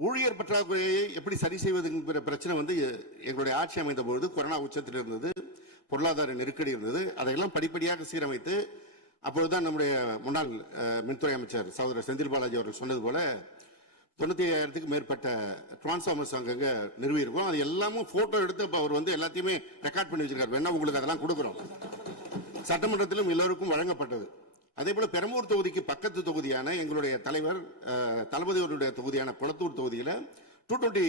ஊழியர் பற்றாக்குறையை எப்படி சரி செய்வதுங்கிற பிரச்சனை எங்களுடைய ஆட்சி அமைந்த பொழுது கொரோனா உச்சத்தில் இருந்தது, பொருளாதார நெருக்கடி இருந்தது. அதையெல்லாம் படிப்படியாக சீரமைத்து அப்பொழுதுதான் நம்முடைய முன்னாள் மின்துறை அமைச்சர் சகோதரர் செந்தில் பாலாஜி அவர்கள் சொன்னது போல 95,000க்கு மேற்பட்ட டிரான்ஸ்ஃபார்மர்ஸ் அங்கங்க நிறுவியிருக்கோம். அது எல்லாமும் போட்டோ எடுத்து அவர் எல்லாத்தையுமே ரெக்கார்ட் பண்ணி வச்சிருக்காரு. வேணா உங்களுக்கு அதெல்லாம் கொடுக்குறோம். சட்டமன்றத்திலும் எல்லோருக்கும் வழங்கப்பட்டது. அதே போல பெரம்பூர் தொகுதிக்கு பக்கத்து தொகுதியான எங்களுடைய தலைவர் தளபதி அவருடைய தொகுதியான குளத்தூர் தொகுதியில் 220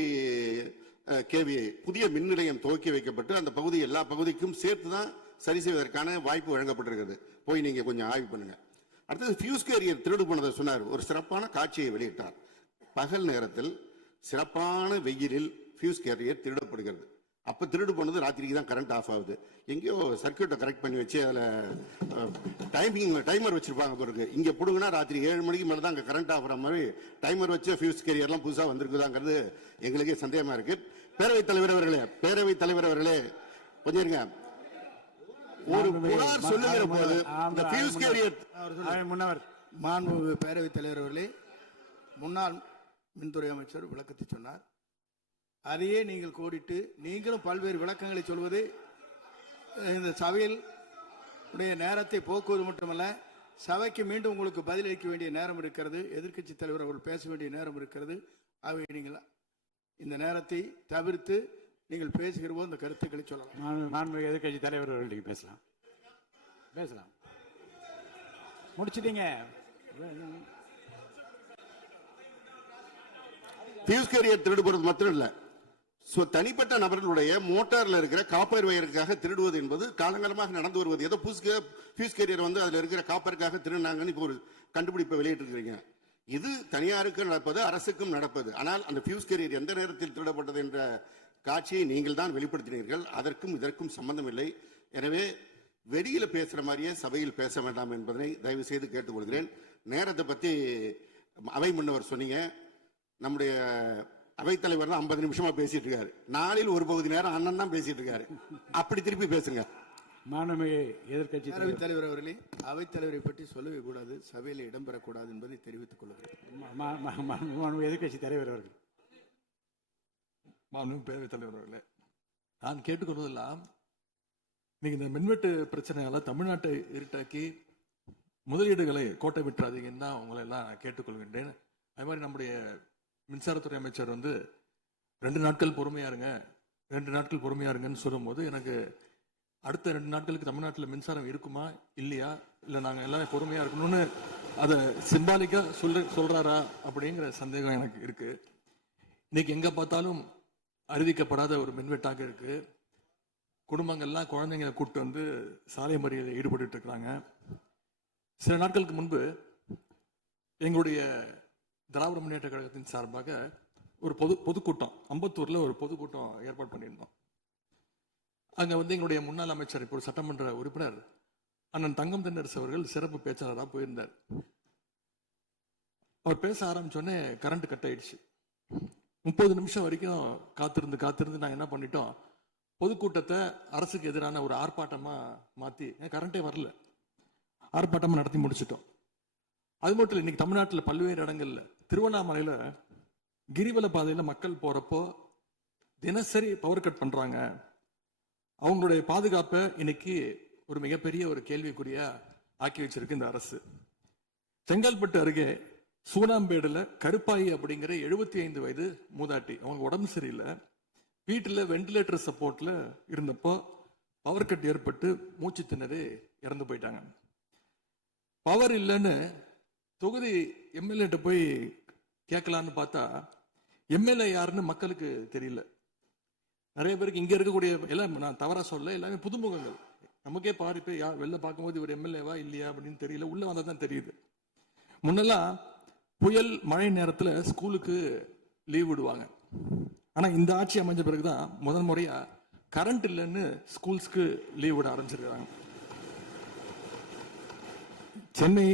kV புதிய மின் நிலையம் துவக்கி வைக்கப்பட்டு அந்த பகுதி எல்லா பகுதிக்கும் சேர்த்து தான் சரி செய்வதற்கான வாய்ப்பு வழங்கப்பட்டிருக்கிறது. போய் நீங்க கொஞ்சம் ஆய்வு பண்ணுங்க. அடுத்தது ஃபியூஸ் கேரியர் திருடு போனதை சொன்னார். ஒரு சிறப்பான காட்சியை வெளியிட்டார். பகல் நேரத்தில் சிறப்பான வெயிலில் ஃபியூஸ் கேரியர் திருடப்படுகிறது. அப்ப திருடு போனது ராத்திரிக்கு தான் கரண்ட் ஆஃப் ஆகுது. எங்கேயோ சர்க்கியூட்டை கரெக்ட் பண்ணி வச்சு அதுல டைமர் வச்சிருப்பாங்க பிறகு. இங்க புடுங்கினா ராத்திரி 7 மணிக்கு மேல தான் அங்க கரண்ட் ஆஃப் ஆகிற மாதிரி டைமர் வச்சு ஃபியூஸ் கேரியர்லாம் புதுசா வந்திருக்குதாங்கிறது எங்களுக்கே சந்தேகமா இருக்கு. பேரவைத் தலைவர் அவர்களே கொஞ்சம் இருங்க. ஒரு புகார் சொல்லுகிற போது இந்த ஃபியூஸ் கேரியர் முன்னவர் மாண்பு பேரவைத் தலைவர் அவர்களே, முன்னாள் மின்துறை அமைச்சர் விளக்கத்தை சொன்னார். அதையே நீங்கள் கோடிட்டு நீங்களும் பல்வேறு விளக்கங்களை சொல்வது இந்த சபையில் உடைய நேரத்தை போக்குவது மட்டுமல்ல, சபைக்கு மீண்டும் உங்களுக்கு பதிலளிக்க வேண்டிய நேரம் இருக்கிறது. எதிர்க்கட்சி தலைவர் அவர்கள் பேச வேண்டிய நேரம் இருக்கிறது. ஆகவே நீங்கள் இந்த நேரத்தை தவிர்த்து நீங்கள் பேசுகிற போது இந்த கருத்துக்களை சொல்லலாம். எதிர்க்கட்சி தலைவர் அவர்கள் நீங்க பேசலாம். முடிச்சிட்டீங்க. ஃபியூஸ் கேரியர் திருடு போறது மாத்திரம் இல்ல, தனிப்பட்ட நபர்களுடைய மோட்டார்ல இருக்கிற காப்பர் வயருக்காக திருடுவது என்பது காலங்காலமாக நடந்து வருவது. ஏதோ ஃபியூஸ் கேரியர் அதுல இருக்கிற காப்பருக்காக திருடினாங்கன்னு இப்போ ஒரு கண்டுபிடிப்பை வெளியிட்டு இருக்கிறீங்க. இது தனியாருக்கு நடப்பது, அரசுக்கும் நடப்பது. ஆனால் அந்த ஃபியூஸ் கேரியர் எந்த நேரத்தில் திருடப்பட்டது என்ற காட்சியை நீங்கள் தான் வெளிப்படுத்தினீர்கள். அதற்கும் இதற்கும் சம்பந்தம் இல்லை. எனவே வெளியில பேசுற மாதிரியே சபையில் பேச வேண்டாம் என்பதனை தயவு செய்து கேட்டுக்கொள்கிறேன். நேரத்தை பத்தி அவை முன்னவர் சொன்னீங்க. நம்முடைய அவைத்தலைவர் தான் 50 நிமிஷமா பேசிட்டு இருக்காரு. நாளில் ஒரு பகுதி நேரம் அண்ணன் தான் பேசிட்டு இருக்காரு. அப்படி திருப்பி பேசுங்க. எதிர்க்கட்சி தலைவர் அவர்களே, அவைத்தலைவரை பற்றி சொல்லவே கூடாது, சபையில் இடம்பெறக்கூடாது என்பதை தெரிவித்துக் கொள்கிறேன். எதிர்க்கட்சி தலைவர் அவர்கள். பேரவைத் தலைவர் அவர்களே, நான் கேட்டுக்கொள்வதெல்லாம் நீங்க இந்த மின்வெட்டு பிரச்சனையால தமிழ்நாட்டை இருட்டாக்கி முதலீடுகளை கோட்டை விட்டுறாதீங்கன்னு தான் உங்களை எல்லாம் கேட்டுக்கொள்கின்றேன். அது மாதிரி நம்முடைய மின்சாரத்துறை அமைச்சர் 2 நாட்கள் பொறுமையா இருங்கன்னு சொல்லும்போது எனக்கு அடுத்த 2 நாட்களுக்கு தமிழ்நாட்டில் மின்சாரம் இருக்குமா இல்லையா, இல்லை நாங்கள் எல்லாமே பொறுமையா இருக்கணும்னு அதை சிம்பாலிக்கா சொல்றாரா அப்படிங்கிற சந்தேகம் எனக்கு இருக்கு. இன்னைக்கு எங்க பார்த்தாலும் அறிவிக்கப்படாத ஒரு மின்வெட்டாக இருக்கு. குடும்பங்கள்லாம் குழந்தைங்களை கூப்பிட்டு சாலை மறியலில் ஈடுபட்டு இருக்கிறாங்க. சில நாட்களுக்கு முன்பு எங்களுடைய திராவிட முன்னேற்ற கழகத்தின் சார்பாக ஒரு பொதுக்கூட்டம் அம்பத்தூர்ல ஒரு பொதுக்கூட்டம் ஏற்பாடு பண்ணியிருந்தோம். அங்க வந்து எங்களுடைய முன்னாள் அமைச்சர், இப்போ சட்டமன்ற உறுப்பினர் அண்ணன் தங்கம் தென்னரசு அவர்கள் சிறப்பு பேச்சாளராக போயிருந்தார். அவர் பேச ஆரம்பிச்சோடனே கரண்ட் கட் ஆயிடுச்சு. 30 நிமிஷம் வரைக்கும் காத்திருந்து நாங்கள் என்ன பண்ணிட்டோம், பொதுக்கூட்டத்தை அரசுக்கு எதிரான ஒரு ஆர்ப்பாட்டமா மாத்தி, கரண்டே வரல, ஆர்ப்பாட்டமா நடத்தி முடிச்சிட்டோம். அது மட்டும் இல்லை, இன்னைக்கு தமிழ்நாட்டில் பல்வேறு இடங்கள்ல, திருவண்ணாமலையில கிரிவல பாதையில மக்கள் போறப்போ தினசரி பவர் கட் பண்றாங்க. அவங்களுடைய பாதுகாப்பை இன்னைக்கு ஒரு மிகப்பெரிய ஒரு கேள்விக்குறியா ஆக்கி வச்சிருக்கு இந்த அரசு. செங்கல்பட்டு அருகே சூனாம்பேடுல கருப்பாயி அப்படிங்கிற 75 வயது மூதாட்டி, அவங்க உடம்பு சரியில்லை, வீட்டுல வெண்டிலேட்டர் சப்போர்ட்ல இருந்தப்போ பவர் கட் ஏற்பட்டு மூச்சு திணறி இறந்து போயிட்டாங்க. பவர் இல்லைன்னு தொகுதி எம்எல்ஏட்ட போய் கேட்கலான்னு பார்த்தா எம்எல்ஏ யாருன்னு மக்களுக்கு தெரியல. நிறைய பேருக்கு இங்க இருக்கக்கூடிய எல்லாம், நான் தவறா சொல்ல, எல்லாமே புதுமுகங்கள். நமக்கே பாரு போய் வெளில பார்க்கும்போது இவர் எம்எல்ஏவா இல்லையா அப்படின்னு தெரியல, உள்ள வந்தா தான் தெரியுது. முன்னெல்லாம் புயல் மழை நேரத்துல ஸ்கூலுக்கு லீவ் விடுவாங்க. ஆனா இந்த ஆட்சி அமைஞ்ச பிறகுதான் முதல் முறையா கரண்ட் இல்லைன்னு ஸ்கூல்ஸ்க்கு லீவ் விட ஆரம்பிச்சிருக்காங்க. சென்னை,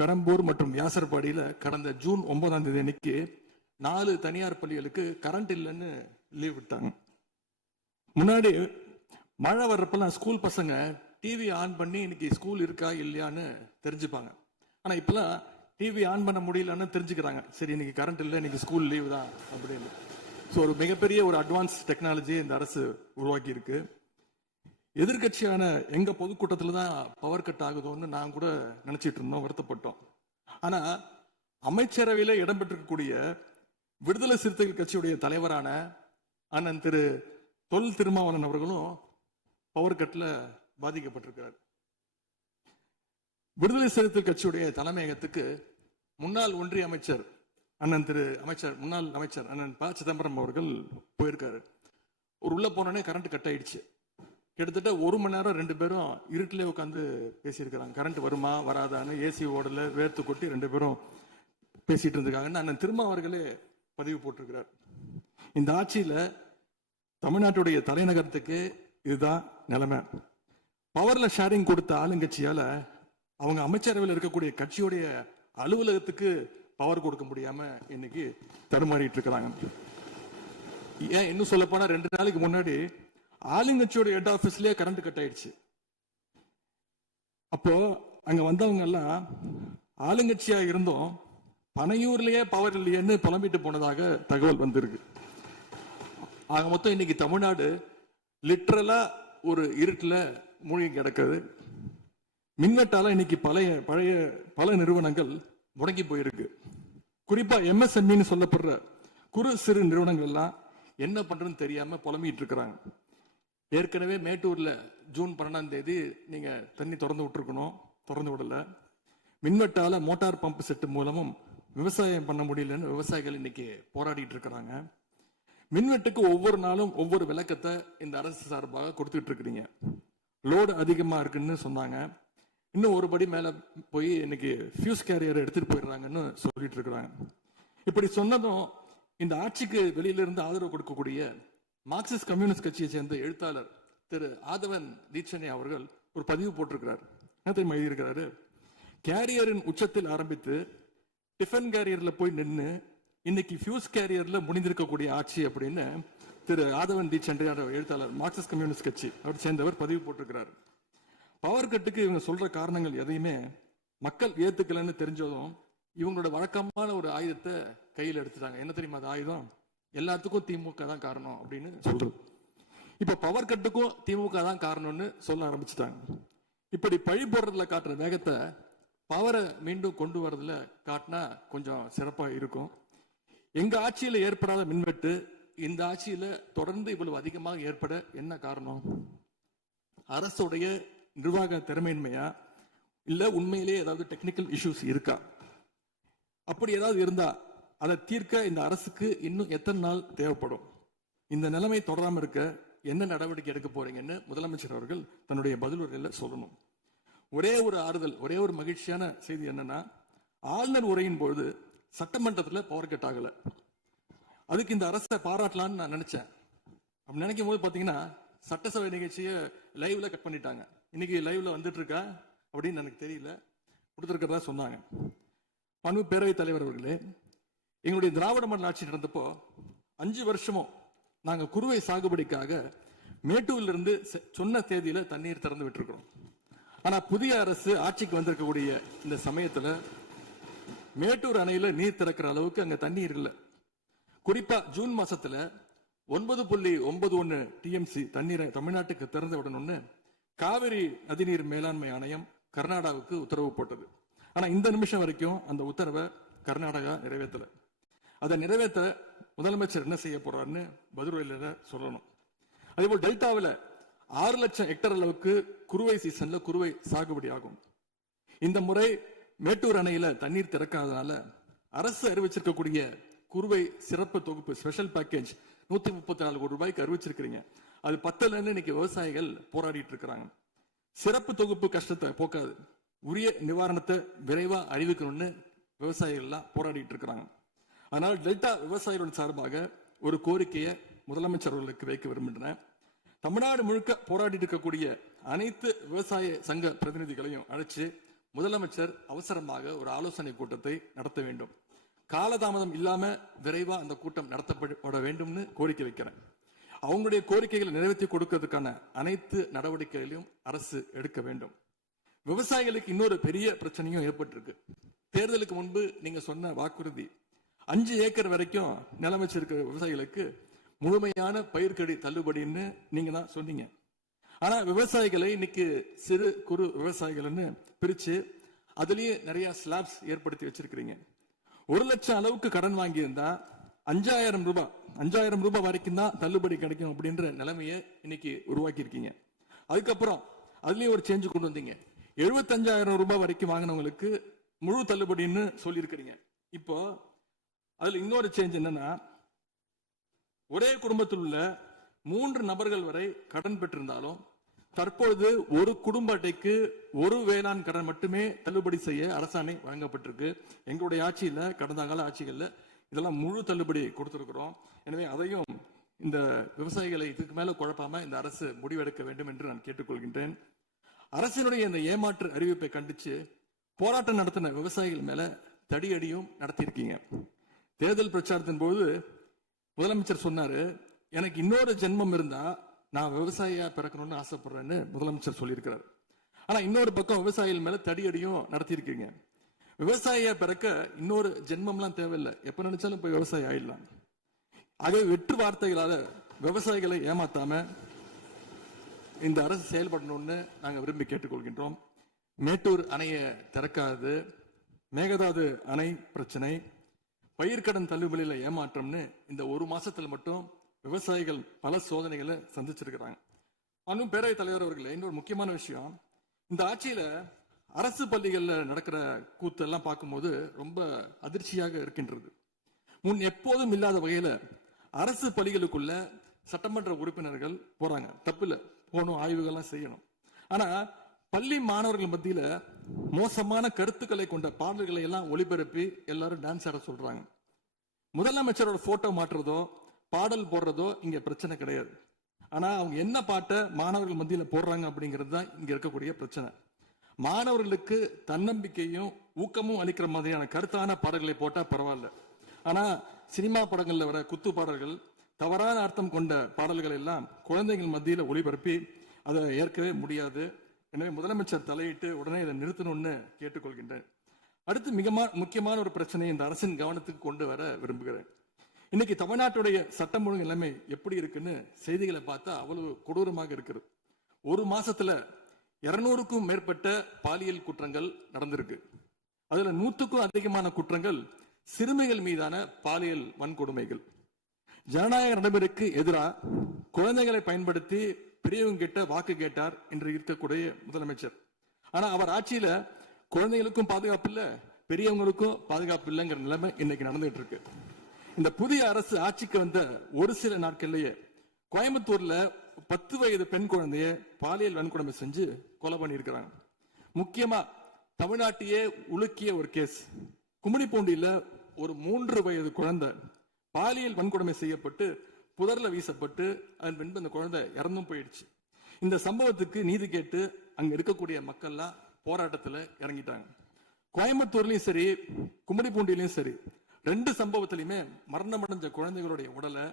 பெரம்பூர் மற்றும் வியாசர்பாடியில கடந்த ஜூன் 9ஆம் தேதி அன்னைக்கு 4 தனியார் பள்ளிகளுக்கு கரண்ட் இல்லைன்னு லீவ் விட்டாங்க. முன்னாடி மழை வர்றப்பெல்லாம் ஸ்கூல் பசங்க டிவி ஆன் பண்ணி இன்னைக்கு ஸ்கூல் இருக்கா இல்லையான்னு தெரிஞ்சுப்பாங்க. ஆனா இப்பெல்லாம் டிவி ஆன் பண்ண முடியலன்னு தெரிஞ்சுக்கிறாங்க, சரி இன்னைக்கு கரண்ட் இல்லை, இன்னைக்கு ஸ்கூல் லீவ் தான் அப்படின்னு. ஸோ ஒரு மிகப்பெரிய ஒரு அட்வான்ஸ் டெக்னாலஜி இந்த அரசு உருவாக்கி இருக்கு. எதிர்கட்சியான எங்க பொதுக்கூட்டத்துல தான் பவர் கட் ஆகுதோன்னு நான் கூட நினைச்சிட்டு இருந்தோம், வருத்தப்பட்டோம். ஆனா அமைச்சரவையில இடம்பெற்றிருக்கக்கூடிய விடுதலை சிறுத்தைகள் கட்சியுடைய தலைவரான அண்ணன் திரு தொல் திருமாவளவன் அவர்களும் பவர் கட்ல பாதிக்கப்பட்டிருக்கிறார். விடுதலை சிறுத்தைகள் கட்சியுடைய தலைமையகத்துக்கு முன்னாள் ஒன்றிய அமைச்சர் முன்னாள் அமைச்சர் அண்ணன் ப சிதம்பரம் அவர்கள் போயிருக்காரு. ஒரு உள்ள போனோடனே கரண்ட் கட் ஆயிடுச்சு. கிட்டத்தட்ட 1 மணி நேரம் 2 பேரும் இருட்டிலே உட்காந்து பேசியிருக்கிறாங்க. கரண்ட் வருமா வராதான்னு, ஏசி ஓடல, வேர்த்து கொட்டி 2 பேரும் பேசிட்டு இருந்திருக்காங்கன்னு அண்ணன் திருமா அவர்களே பதிவு போட்டிருக்கிறார். இந்த ஆட்சியில தமிழ்நாட்டுடைய தலைநகரத்துக்கு இதுதான் நிலைமை. பவர்ல ஷேரிங் கொடுத்த ஆளுங்கட்சியால அவங்க அமைச்சரவையில் இருக்கக்கூடிய கட்சியுடைய அலுவலகத்துக்கு பவர் கொடுக்க முடியாம இன்னைக்கு தடுமாறிட்டு இருக்கிறாங்க. ஏன் இன்னும் சொல்ல போனா 2 நாளைக்கு முன்னாடி ஆளுங்கட்சியோட ஹெட் ஆபீஸ்லயே கரண்ட் கட் ஆயிடுச்சு. அப்போ அங்க வந்தவங்க எல்லாம் ஆளுங்கட்சியா இருந்தும் பனையூர்லயே பவர் இல்லையேன்னு புலம்பிட்டு போனதாக தகவல் வந்திருக்கு. ஆக மொத்தம் இன்னைக்கு தமிழ்நாடு லிட்டரலா ஒரு இருட்டுல மூழ்கி கிடக்குது. மின்வெட்டால இன்னைக்கு பல நிறுவனங்கள் முடங்கி போயிருக்கு. குறிப்பா எம்எஸ்எம்இன்னு சொல்லப்படுற குறு சிறு நிறுவனங்கள் எல்லாம் என்ன பண்றதுன்னு தெரியாம புலம்பிட்டு இருக்கிறாங்க. ஏற்கனவே மேட்டூர்ல ஜூன் 12ஆம் தேதி நீங்க தண்ணி திறந்து விட்டுருக்கணும், திறந்து விடல. மின்வெட்டால மோட்டார் பம்ப் செட்டு மூலமும் விவசாயம் பண்ண முடியலன்னு விவசாயிகள் இன்னைக்கு போராடிட்டு இருக்கிறாங்க. மின்வெட்டுக்கு ஒவ்வொரு நாளும் ஒவ்வொரு விளக்கத்தை இந்த அரசு சார்பாக கொடுத்துட்டு இருக்கிறீங்க. லோடு அதிகமா இருக்குன்னு சொன்னாங்க. இன்னும் ஒரு படி மேல போய் இன்னைக்கு ஃபியூஸ் கேரியரை எடுத்துட்டு போயிடுறாங்கன்னு சொல்லிட்டு இருக்கிறாங்க. இப்படி சொன்னதும் இந்த ஆட்சிக்கு வெளியில இருந்து ஆதரவு கொடுக்கக்கூடிய மார்க்சிஸ்ட் கம்யூனிஸ்ட் கட்சியை சேர்ந்த எழுத்தாளர் திரு ஆதவன் தீட்சணி அவர்கள் ஒரு பதிவு போட்டிருக்கிறார். என்ன தெரியுமா எழுதியிருக்கிறாரு? கேரியரின் உச்சத்தில் ஆரம்பித்து டிஃபன் கேரியர்ல போய் நின்று இன்னைக்கு ஃபியூஸ் கேரியர்ல முடிந்திருக்கக்கூடிய ஆட்சி அப்படின்னு திரு ஆதவன் தீட்சணி எழுத்தாளர், மார்க்சிஸ்ட் கம்யூனிஸ்ட் கட்சி அவர் சேர்ந்தவர் பதிவு போட்டிருக்கிறார். பவர் கட்டுக்கு இவங்க சொல்ற காரணங்கள் எதையுமே மக்கள் ஏத்துக்கலன்னு தெரிஞ்சதும் இவங்களோட வழக்கமான ஒரு ஆயுதத்தை கையில் எடுத்துட்டாங்க. என்ன தெரியுமா அது ஆயுதம்? எல்லாத்துக்கும் திமுக தான் காரணம் அப்படின்னு சொல்றது. இப்ப பவர் கட்டுக்கும் திமுக தான் காரணம்னு சொல்ல ஆரம்பிச்சுட்டாங்க. இப்படி பழி போடுறதுல காட்டுற வேகத்தை பவரை மீண்டும் கொண்டு வரதுல காட்டினா கொஞ்சம் சிறப்பா இருக்கும். எங்க ஆட்சியில ஏற்படாத மின்வெட்டு இந்த ஆட்சியில தொடர்ந்து இவ்வளவு அதிகமாக ஏற்பட என்ன காரணம்? அரசுடைய நிர்வாக திறமையின்மையா, இல்ல உண்மையிலேயே ஏதாவது டெக்னிக்கல் இஷ்யூஸ் இருக்கா? அப்படி ஏதாவது இருந்தா அதை தீர்க்க இந்த அரசுக்கு இன்னும் எத்தனை நாள் தேவைப்படும்? இந்த நிலைமை தொடராம இருக்க என்ன நடவடிக்கை எடுக்க போறீங்கன்னு முதலமைச்சர் அவர்கள் தன்னுடைய பதிலுரையில சொல்லணும். ஒரே ஒரு ஆறுதல், ஒரே ஒரு மகிழ்ச்சியான செய்தி என்னன்னா, ஆளுநர் உரையின் பொழுது சட்டமன்றத்தில் பவர் கட் ஆகல. அதுக்கு இந்த அரசை பாராட்டலான்னு நான் நினைச்சேன். அப்படி நினைக்கும் போது பாத்தீங்கன்னா சட்டசபை நிகழ்ச்சியை லைவ்ல கட் பண்ணிட்டாங்க. இன்னைக்கு லைவ்ல வந்துட்டு இருக்கா அப்படின்னு எனக்கு தெரியல, கொடுத்துருக்கிறதா சொன்னாங்க. பண்பு பேரவைத் தலைவர் அவர்களே, எங்களுடைய திராவிட மாடல் ஆட்சி நடந்தப்போ 5 வருஷமும் நாங்க குறுவை சாகுபடிக்காக மேட்டூர்ல இருந்து சொன்ன தேதியில தண்ணீர் திறந்து விட்டுருக்கிறோம். ஆனா புதிய அரசு ஆட்சிக்கு வந்திருக்கக்கூடிய இந்த சமயத்துல மேட்டூர் அணையில நீர் திறக்கிற அளவுக்கு அங்க தண்ணீர் இல்லை. குறிப்பா ஜூன் மாசத்துல 9.91 டிஎம்சி தண்ணீரை தமிழ்நாட்டுக்கு திறந்து விடணும்னு காவிரி நதிநீர் மேலாண்மை ஆணையம் கர்நாடகாவுக்கு உத்தரவு போட்டது. ஆனா இந்த நிமிஷம் வரைக்கும் அந்த உத்தரவை கர்நாடகா நிறைவேற்றல. அதை நிறைவேற்ற முதலமைச்சர் என்ன செய்ய போறாருன்னு பதிலுரையில சொல்லணும். அதேபோல் டெல்டாவில் 6 லட்சம் ஹெக்டர் அளவுக்கு குறுவை சீசன்ல குறுவை சாகுபடி ஆகும். இந்த முறை மேட்டூர் அணையில தண்ணீர் திறக்காதனால அரசு அறிவிச்சிருக்கக்கூடிய குறுவை சிறப்பு தொகுப்பு ஸ்பெஷல் பேக்கேஜ் 134 கோடி ரூபாய்க்கு அறிவிச்சிருக்கிறீங்க. அது 10 இன்னைக்கு விவசாயிகள் போராடிட்டு இருக்கிறாங்க. சிறப்பு தொகுப்பு கஷ்டத்தை போக்காது, உரிய நிவாரணத்தை விரைவா அறிவிக்கணும்னு விவசாயிகள் எல்லாம் போராடிட்டு இருக்கிறாங்க. அதனால டெல்டா விவசாயிகளின் சார்பாக ஒரு கோரிக்கையை முதலமைச்சர் அவர்களுக்கு வைக்க விரும்புகிறேன். தமிழ்நாடு முழுக்க போராடிட்டு இருக்கக்கூடிய அனைத்து விவசாய சங்க பிரதிநிதிகளையும் அழைச்சு முதலமைச்சர் அவசரமாக ஒரு ஆலோசனை கூட்டத்தை நடத்த வேண்டும். காலதாமதம் இல்லாம விரைவா அந்த கூட்டம் நடத்தப்பட வேண்டும்னு கோரிக்கை வைக்கிறேன். அவங்களுடைய கோரிக்கைகளை நிறைவேற்றி கொடுக்கிறதுக்கான அனைத்து நடவடிக்கைகளையும் அரசு எடுக்க வேண்டும். விவசாயிகளுக்கு இன்னொரு பெரிய பிரச்சனையும் ஏற்பட்டிருக்கு. தேர்தலுக்கு முன்பு நீங்க சொன்ன வாக்குறுதி 5 ஏக்கர் வரைக்கும் நிலம் வச்சிருக்கிற விவசாயிகளுக்கு முழுமையான பயிர்க்கடி தள்ளுபடின்னு நீங்க தான் சொன்னீங்க. ஆனா விவசாயிகளை இன்னைக்கு சிறு குறு விவசாயிகள்னு பிரிச்சு அதுலயே நிறைய ஸ்லாப்ஸ் ஏற்படுத்தி வச்சிருக்கிறீங்க. 1 லட்சம் அளவுக்கு கடன் வாங்கி இருந்தா 5000 ரூபாய் வரைக்கும் தான் தள்ளுபடி கிடைக்கும் அப்படின்ற நிலைமையை இன்னைக்கு உருவாக்கி இருக்கீங்க. அதுக்கப்புறம் அதுலயும் ஒரு சேஞ்ச் கொண்டு வந்தீங்க. 75,000 ரூபாய் வரைக்கும் வாங்கினவங்களுக்கு முழு தள்ளுபடின்னு சொல்லி இருக்கிறீங்க. இப்போ அதுல இன்னொரு சேஞ்ச் என்னன்னா, ஒரே குடும்பத்தில் உள்ள 3 நபர்கள் வரை கடன் பெற்றிருந்தாலும் தற்பொழுது ஒரு குடும்ப அட்டைக்கு ஒரு வேளாண் கடன் மட்டுமே தள்ளுபடி செய்ய அரசாணை வழங்கப்பட்டிருக்கு. எங்களுடைய ஆட்சியில கடந்த கால ஆட்சிகள்ல இதெல்லாம் முழு தள்ளுபடி கொடுத்திருக்கிறோம். எனவே அதையும் இந்த விவசாயிகளை இதுக்கு மேல குழப்பாம இந்த அரசு முடிவெடுக்க வேண்டும் என்று நான் கேட்டுக்கொள்கின்றேன். அரசினுடைய இந்த ஏமாற்று அறிவிப்பை கண்டிச்சு போராட்டம் நடத்தின விவசாயிகள் மேல தடியடியும் நடத்தியிருக்கீங்க. தேர்தல் பிரச்சாரத்தின் போது முதலமைச்சர் சொன்னாரு, எனக்கு இன்னொரு ஜென்மம் இருந்தா நான் விவசாயியா பிறக்கணும்னு ஆசைப்படுறேன்னு முதலமைச்சர் சொல்லியிருக்கிறார். ஆனா இன்னொரு பக்கம் விவசாயிகள் மேல தடியடியும் நடத்தியிருக்கீங்க. விவசாயியா பிறக்க இன்னொரு ஜென்மம்லாம் தேவையில்லை, எப்ப நினைச்சாலும் போய் விவசாயி ஆயிடலாம். ஆகவே வெற்று வார்த்தைகளால விவசாயிகளை ஏமாத்தாம இந்த அரசு செயல்படணும்னு நாங்க விரும்பி கேட்டுக்கொள்கின்றோம். மேட்டூர் அணையை திறக்காது, மேகதாது அணை பிரச்சனை, பயிர்க்கடன் தள்ளுபடியில ஏமாற்றம்னு இந்த 1 மாசத்துல மட்டும் விவசாயிகள் பல சோதனைகளை சந்திச்சிருக்கிறாங்க. இன்னும் பேரவைத் தலைவர் அவர்களே, இன்னொரு முக்கியமான விஷயம், இந்த ஆட்சியில அரசு பள்ளிகள்ல நடக்கிற கூத்தெல்லாம் பார்க்கும்போது ரொம்ப அதிர்ச்சியாக இருக்கின்றது. முன் எப்போதும் இல்லாத வகையில அரசு பள்ளிகளுக்குள்ள சட்டமன்ற உறுப்பினர்கள் போறாங்க. தப்பில்ல, போகணும், ஆய்வுகள்லாம் செய்யணும். ஆனா பள்ளி மாணவர்கள் மத்தியில மோசமான கருத்துக்களை கொண்ட பாடல்களை எல்லாம் ஒளிபரப்பி எல்லாரும் டான்ஸ் ஆட சொல்றாங்க. முதலமைச்சரோட போட்டோ மாற்றுறதோ பாடல் போடுறதோ இங்க பிரச்சனை கிடையாது. ஆனா அவங்க என்ன பாட்டை மாணவர்கள் மத்தியில போடுறாங்க அப்படிங்கிறது தான் இங்க இருக்கக்கூடிய பிரச்சனை. மாணவர்களுக்கு தன்னம்பிக்கையும் ஊக்கமும் அளிக்கிற மாதிரியான கருத்தான பாடல்களை போட்டா பரவாயில்ல. ஆனா சினிமா படங்கள்ல வர குத்து பாடல்கள், தவறான அர்த்தம் கொண்ட பாடல்கள் எல்லாம் குழந்தைகள் மத்தியில ஒளிபரப்பி அதை ஏற்கவே முடியாது. எனவே முதலமைச்சர் தலையிட்டு உடனே இதை நிறுத்தணும்னு கேட்டுக்கொள்கின்றேன். அடுத்து மிக முக்கியமான ஒரு பிரச்சனையை இந்த அரசின் கவனத்துக்கு கொண்டு வர விரும்புகிறேன். இன்னைக்கு தமிழ்நாட்டுடைய சட்டம் ஒழுங்கு நிலைமை எப்படி இருக்குன்னு செய்திகளை பார்த்தா அவ்வளவு கொடூரமாக இருக்கிறது. 1 மாசத்துல 200க்கும் மேற்பட்ட பாலியல் குற்றங்கள் நடந்திருக்கு. அதுல 100க்கும் அதிகமான குற்றங்கள் சிறுமிகள் மீதான பாலியல் வன்கொடுமைகள். ஜனநாயக நடைமுறைக்கு எதிராக குழந்தைகளை பயன்படுத்தி பெரியவங்க கிட்ட வாக்கு கேட்டார் என்று இருக்கக்கூடிய முதலமைச்சர். ஆனா அவர் ஆட்சியில குழந்தைகளுக்கும் பாதுகாப்பு இல்ல, பெரியவங்களுக்கும் பாதுகாப்பு இல்லைங்கிற நிலைமை இன்னைக்கு நடந்துட்டு இருக்கு. இந்த புதிய அரசு ஆட்சிக்கு வந்த ஒரு சில நாட்கள்லயே கோயம்புத்தூர்ல 10 வயது பெண் குழந்தைய பாலியல் வன்கொடுமை செஞ்சு கொலை பண்ணியிருக்கிறாங்க. முக்கியமா தமிழ்நாட்டையே உலுக்கிய ஒரு கேஸ், கும்மிடிப்பூண்டியில ஒரு 3 வயது குழந்தை பாலியல் வன்கொடுமை செய்யப்பட்டு புதர்ல வீசப்பட்டு அதன் பின்பு அந்த குழந்தை இறந்தும் போயிடுச்சு. இந்த சம்பவத்துக்கு நீதி கேட்டு அங்க இருக்கக்கூடிய மக்கள்லாம் போராட்டத்துல இறங்கிட்டாங்க. கோயம்புத்தூர்லயும் சரி, கும்மிடிப்பூண்டிலையும் சரி, 2 சம்பவத்திலையுமே மரணமடைஞ்ச குழந்தைகளுடைய உடலை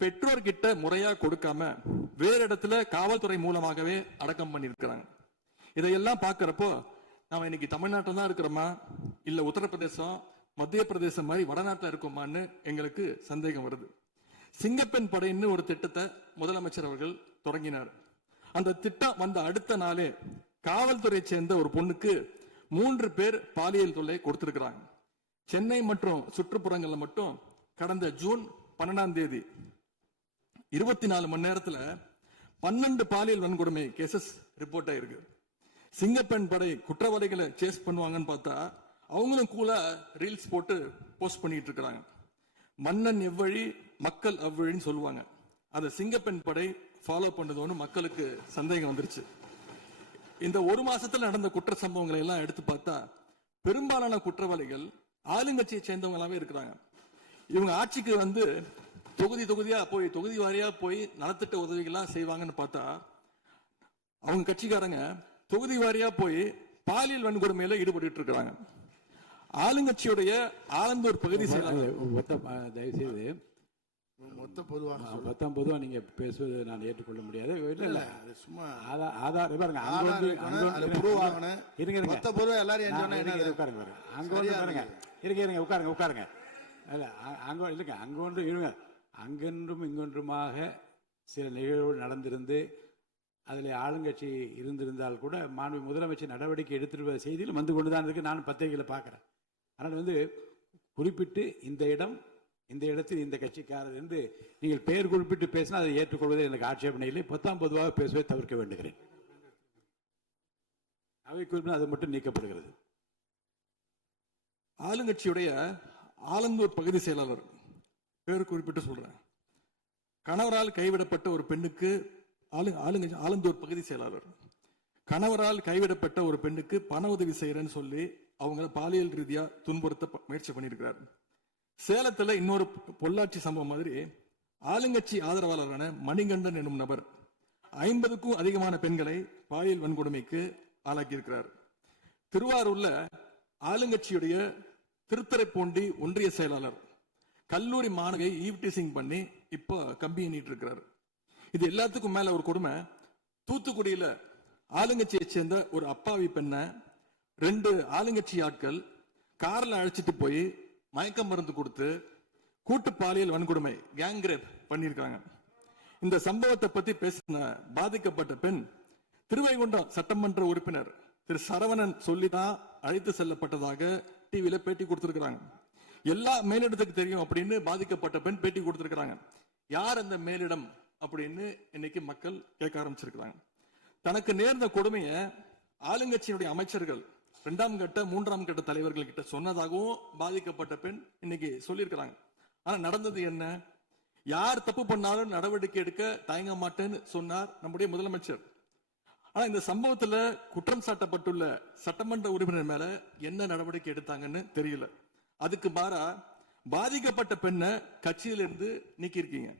பெற்றோர்கிட்ட முறையா கொடுக்காம வேற இடத்துல காவல்துறை மூலமாகவே அடக்கம் பண்ணியிருக்கிறாங்க. இதையெல்லாம் பார்க்கிறப்போ நாம இன்னைக்கு தமிழ்நாட்டில் தான் இருக்கிறோமா, இல்ல உத்தரப்பிரதேசம், மத்திய பிரதேசம் மாதிரி வடநாட்டில் இருக்கோமான்னு எங்களுக்கு சந்தேகம் வருது. சிங்கப்பெண் படைன்னு ஒரு திட்டத்தை முதலமைச்சர் அவர்கள் தொடங்கினார். அந்த திட்டம் வந்த அடுத்த நாளே காவல்துறை சேர்ந்த ஒரு பொண்ணுக்கு 3 பேர் பாலியல் தொல்லை கொடுத்திருக்கிறாங்க. சென்னை மற்றும் சுற்றுப்புறங்கள்ல மட்டும் கடந்த ஜூன் 12ஆம் தேதி 24 மணி நேரத்துல 12 பாலியல் வன்கொடுமை கேசஸ் ரிப்போர்ட் ஆயிருக்கு. சிங்கப்பெண் படை குற்றவாளிகளை சேஸ் பண்ணுவாங்கன்னு பார்த்தா அவங்களும் கூட ரீல்ஸ் போட்டு போஸ்ட் பண்ணிட்டு இருக்காங்க. மன்னன் எவ்வழி மக்கள் அவ்வழின்னு சொல்லுவாங்க. அதை சிங்கப்பெண் படை ஃபாலோ பண்ணுதோன்னு மக்களுக்கு சந்தேகம் வந்துருச்சு. இந்த 1 மாசத்துல நடந்த குற்ற சம்பவங்களை எல்லாம் எடுத்து பார்த்தா பெரும்பாலான குற்றவாளிகள் ஆளுங்கட்சியை சேர்ந்தவங்களாவே இருக்கிறாங்க. இவங்க ஆட்சிக்கு வந்து தொகுதியா போய் தொகுதி வாரியா போய் நலத்திட்ட உதவிகள்லாம் செய்வாங்கன்னு பார்த்தா அவங்க கட்சிக்காரங்க தொகுதி வாரியா போய் பாலியல் வன்கொடுமையில ஈடுபட்டு இருக்கிறாங்க. ஆளுங்கட்சியுடைய ஆலந்தூர் பகுதி தயவுசெய்து மொத்த பொதுவாக பொதுவாக நீங்க பேசுவது நான் ஏற்றுக்கொள்ள முடியாது. இல்ல அது சும்மா ஆதார் பாருங்க, மொத்த பொதுவாக எல்லாரும் உட்காருங்க, அங்க வந்து பாருங்க, இருங்க உட்காருங்க. இல்ல அங்க இல்லைங்க, அங்க ஒன்று இருங்க, அங்கென்றும் இங்கொன்றுமாக சில நிகழ்வுகள் நடந்திருந்து அதில் ஆளுங்கட்சி இருந்திருந்தால் கூட மாண்பு முதலமைச்சர் நடவடிக்கை எடுத்துட்டு செய்தியில் வந்து கொண்டு தான் இருக்கு. நான் பத்திரிகையில் பார்க்குறேன். அதனால் வந்து குறிப்பிட்டு இந்த இடத்தில் இந்த கட்சிக்காரர் என்று நீங்கள் பெயர் குறிப்பிட்டு பேசினா அதை ஏற்றுக்கொள்வதில் எனக்கு ஆட்சேபனை இல்லை. பொதுவாக பேசுவதை தவிர்க்க வேண்டுகிறேன். அவை குறிப்பிட்டு அது மட்டும் நீக்கப்படுகிறது. ஆளுங்கட்சியுடைய ஆலந்தூர் பகுதி செயலாளர் பேர் குறிப்பிட்டு சொல்றேன். கணவரால் கைவிடப்பட்ட ஒரு பெண்ணுக்கு ஆலந்தூர் பகுதி செயலாளர் கணவரால் கைவிடப்பட்ட ஒரு பெண்ணுக்கு பண உதவி செய்யறேன்னு சொல்லி அவங்க பாலியல் ரீதியா துன்புறுத்த முயற்சி பண்ணியிருக்கிறார். சேலத்துல இன்னொரு பொள்ளாச்சி சம்பவம் மாதிரி ஆளுங்கட்சி ஆதரவாளரான மணிகண்டன் என்னும் நபர் 50க்கும் அதிகமான பெண்களை பாலியல் வன்கொடுமைக்கு ஆளாக்கி இருக்கிறார். திருவாரூர்ல ஆளுங்கட்சியுடைய திருத்துறைப்பூண்டி ஒன்றிய செயலாளர் கல்லூரி மாணவியை ஈவ்டீசிங் பண்ணி இப்போ கம்பி எண்ணிட்டு இருக்கிறார். இது எல்லாத்துக்கும் மேல ஒரு கொடுமை, தூத்துக்குடியில ஆளுங்கட்சியை சேர்ந்த ஒரு அப்பாவி பெண்ணை 2 ஆளுங்கட்சி ஆட்கள் கார்ல அழைச்சிட்டு போய் மயக்க மருந்து கொடுத்து கூட்டு பாலியல் வன்கொடுமை கேங் ரேப் பண்ணியிருக்காங்க. இந்த சம்பவத்தை பத்தி பேசின பாதிக்கப்பட்ட பெண் திருவைகுண்டம் சட்டமன்ற உறுப்பினர் திரு சரவணன் சொல்லிதான் அழைத்து செல்லப்பட்டதாக டிவியில பேட்டி கொடுத்திருக்கிறாங்க. எல்லா மேலிடத்துக்கு தெரியும் அப்படின்னு பாதிக்கப்பட்ட பெண் பேட்டி கொடுத்திருக்கிறாங்க. யார் அந்த மேலிடம் அப்படின்னு இன்னைக்கு மக்கள் கேட்க ஆரம்பிச்சிருக்கிறாங்க. தனக்கு நேர்ந்த கொடுமையை ஆளுங்கட்சியினுடைய அமைச்சர்கள் 2ஆம் கட்ட 3ஆம் கட்ட தலைவர்கள் கிட்ட சொன்னதாகவும் பாதிக்கப்பட்ட பெண் இன்னைக்கு சொல்லியிருக்கிறாங்க. ஆனா நடந்தது என்ன? யார் தப்பு பண்ணாலும் நடவடிக்கை எடுக்க தயங்க மாட்டேன்னு சொன்னார் நம்முடைய முதலமைச்சர். ஆனா இந்த சம்பவத்துல குற்றம் சாட்டப்பட்டுள்ள சட்டமன்ற உறுப்பினர் மேல என்ன நடவடிக்கை எடுத்தாங்கன்னு தெரியல. அதுக்கு மாறா பாதிக்கப்பட்ட பெண்ணை கட்சியிலிருந்து நீக்கியிருக்கீங்க.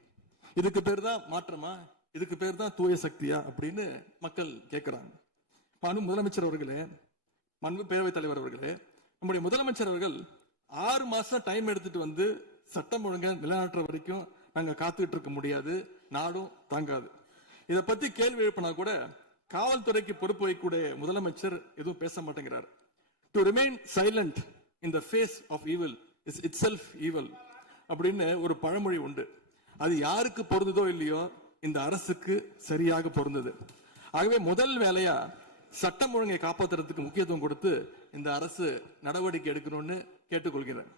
இதுக்கு பேர் தான் மாற்றமா? இதுக்கு பேர் தான் தூய சக்தியா அப்படின்னு மக்கள் கேட்கிறாங்க. முதலமைச்சர் அவர்களே, பேரவைத் தலைவர் அவர்களே, நம்முடைய முதலமைச்சர் அவர்கள் 6 மாசம் டைம் எடுத்துட்டு வந்து சட்டம் ஒழுங்கை நிலைநாட்டுற வரைக்கும் நாங்க காத்துக்கிட்டு இருக்க முடியாது, நாடும் தாங்காது. இதை பத்தி கேள்வி எழுப்பினா கூட காவல்துறைக்கு பொறுப்பு வைக்கக்கூடிய முதலமைச்சர் எதுவும் பேச மாட்டேங்கிறார். To remain silent in the face of evil is itself evil அப்படின்னு ஒரு பழமொழி உண்டு. அது யாருக்கு பொருந்ததோ இல்லையோ இந்த அரசுக்கு சரியாக பொருந்தது. ஆகவே முதல் வேலையா சட்டம் ஒழுங்கை காப்பாற்றுறதுக்கு முக்கியத்துவம் கொடுத்து இந்த அரசு நடவடிக்கை எடுக்கணும்னு கேட்டுக்கொள்கிறேன்.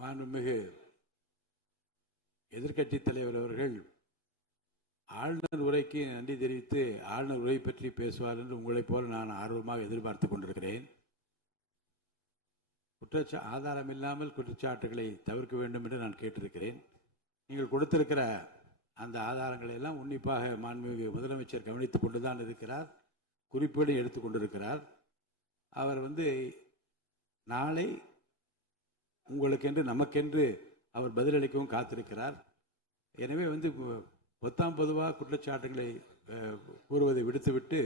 மாண்புமிகு எதிர்கட்சி தலைவர் அவர்கள் ஆளுநர் உரைக்கு நன்றி தெரிவித்து ஆளுநர் உரை பற்றி பேசுவார் என்று உங்களைப் போல நான் ஆர்வமாக எதிர்பார்த்து கொண்டிருக்கிறேன். ஆதாரம் இல்லாமல் குற்றச்சாட்டுகளை தவிர்க்க வேண்டும் என்று நான் கேட்டிருக்கிறேன். நீங்கள் கொடுத்திருக்கிற அந்த ஆதாரங்களை எல்லாம் உன்னிப்பாக மாண்புமிகு முதலமைச்சர் கவனித்துக் கொண்டுதான் இருக்கிறார், குறிப்பீடு எடுத்துக் கொண்டிருக்கிறார். அவர் நாளை உங்களுக்கென்று நமக்கென்று அவர் பதிலளிக்கவும் காத்திருக்கிறார். எனவே வந்து பொதுவாக குற்றச்சாட்டுகளை கூறுவதை விடுத்துவிட்டு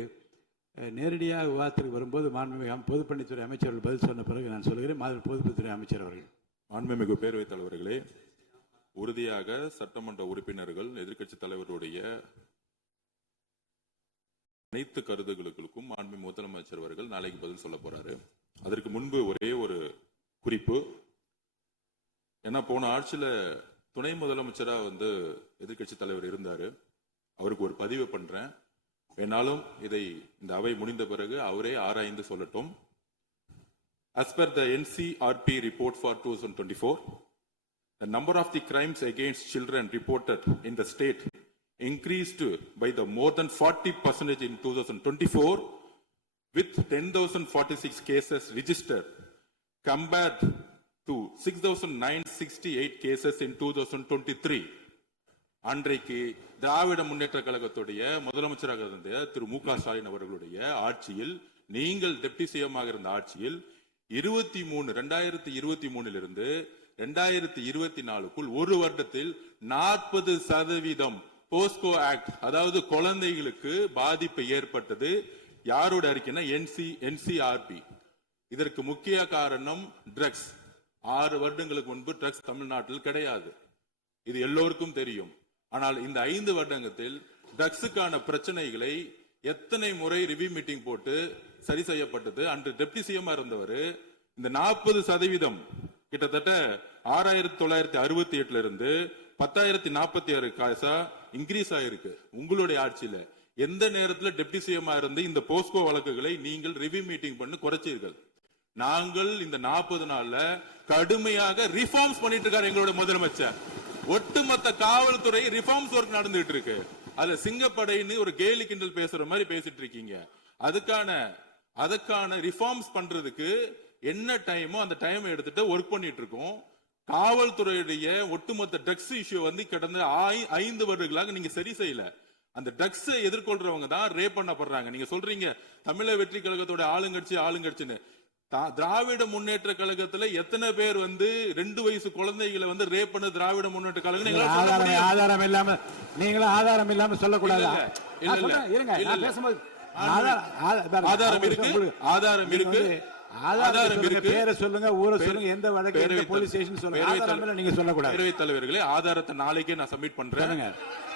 நேரடியாக விவாதத்திற்கு வரும்போது மாண்புமிகு பொதுப்பணித்துறை அமைச்சர்கள் பதில் சொன்ன பிறகு நான் சொல்கிறேன். பொதுப்பணித்துறை அமைச்சர் அவர்கள். மாண்புமிகு பேரவைத் தலைவர்களே, உறுதியாக சட்டமன்ற உறுப்பினர்கள் எதிர்க்கட்சி தலைவருடைய அனைத்து கருத்துகளுக்கும் மாண்புமிகு முதலமைச்சர் அவர்கள் நாளைக்கு பதில் சொல்ல போறாரு. அதற்கு முன்பு ஒரே ஒரு குறிப்பு. ஏன்னா போன ஆட்சியில துணை முதலமைச்சரா வந்து எதிர்க்கட்சி தலைவர் இருந்தாரு. அவருக்கு ஒரு பதிவு பண்றேன். வேணாலும் இதை இந்த அவை முடிந்த பிறகு அவரே ஆராய்ந்து சொல்லட்டும். As per the NCRP report for 2024, the number of the crimes against children reported in the state increased by the more than 40% in 2024, with 10,046 cases registered compared to 6,968 cases in 2023. அன்றைக்கு திராவிட முன்னேற்ற கழகத்துடைய முதலமைச்சராக இருந்த திரு மு க ஸ்டாலின் அவர்களுடைய ஆட்சியில், நீங்கள் டெப்டி சிஎம்மாக இருந்த ஆட்சியில் 2023 இருந்து 2024க்குள் ஒரு வருடத்தில் 40% போஸ்கோ ஆக்ட், அதாவது குழந்தைகளுக்கு பாதிப்பு ஏற்பட்டது. யாரோட அறிக்கைன்னா என்சிஆர்பி. இதற்கு முக்கிய காரணம் ட்ரக்ஸ். 6 வருடங்களுக்கு முன்பு ட்ரக்ஸ் தமிழ்நாட்டில் கிடையாது, இது எல்லோருக்கும் தெரியும். ஆனால் இந்த 5 வருடத்தில் ட்ரக்ஸுக்கான பிரச்சனைகளை எத்தனை முறை ரிவ்யூ மீட்டிங் போட்டு சரி செய்யப்பட்டது. அன்று டெப்டி சிஎம் இருந்தவர் இந்த 40% கிட்டத்தட்ட 6,968 இருந்து 10,046 காசா இன்க்ரீஸ் ஆயிருக்கு. உங்களுடைய ஆட்சியில எந்த நேரத்தில் டெப்டி சிஎம் இருந்து இந்த போஸ்கோ வழக்குகளை நீங்கள் ரிவ்யூ மீட்டிங் பண்ணி குறைச்சீர்கள்? நாங்கள் இந்த 40 நாள்ல கடுமையாக ரிஃபார்ம்ஸ் பண்ணிட்டு இருக்காரு எங்களுடைய முதலமைச்சர். ஒட்டுமொத்த காவல்துறை ரிஃபார்ம்ஸ் ஒர்க் நடந்துட்டு இருக்கு. அதுல சிங்கப்படைன்னு ஒரு கேலி கிண்டல் பேசுற மாதிரி பேசிட்டு இருக்கீங்க. அதுக்கான ரிஃபார்ம்ஸ் பண்றதுக்கு என்ன டைமோ அந்த டைம் எடுத்துட்டு ஒர்க் பண்ணிட்டு இருக்கோம். காவல்துறையுடைய ஒட்டுமொத்த ட்ரக்ஸ் இஷ்யூ வந்து கடந்த 5 வருடங்களாக நீங்க சரி செய்யல. அந்த ட்ரக்ஸ் எதிர்கொள்றவங்க தான் ரேப் பண்ணப்படுறாங்க. நீங்க சொல்றீங்க தமிழக வெற்றி கழகத்தோட ஆளுங்கட்சின்னு. திராவிட முன்னேற்ற கழகத்துல எத்தனை பேர் வந்து 2 வயசு குழந்தைகளை வந்து ரேப் பண்ண திராவிட முன்னேற்ற கழகம் ஆதாரம் இல்லாம நீங்களும் ஆதாரம் இல்லாம சொல்லக்கூடாது. ஆதாரம் இருக்கு. பேரை சொல்லுங்க, ஊரை சொல்லுங்க, எந்த வழக்கு போலீஸ் ஸ்டேஷன் சொல்லுங்க. நீங்க சொல்லக்கூடாது. பேரவைத் தலைவர்களே, ஆதாரத்தை நாளைக்கே நான் சப்மிட் பண்றேன்.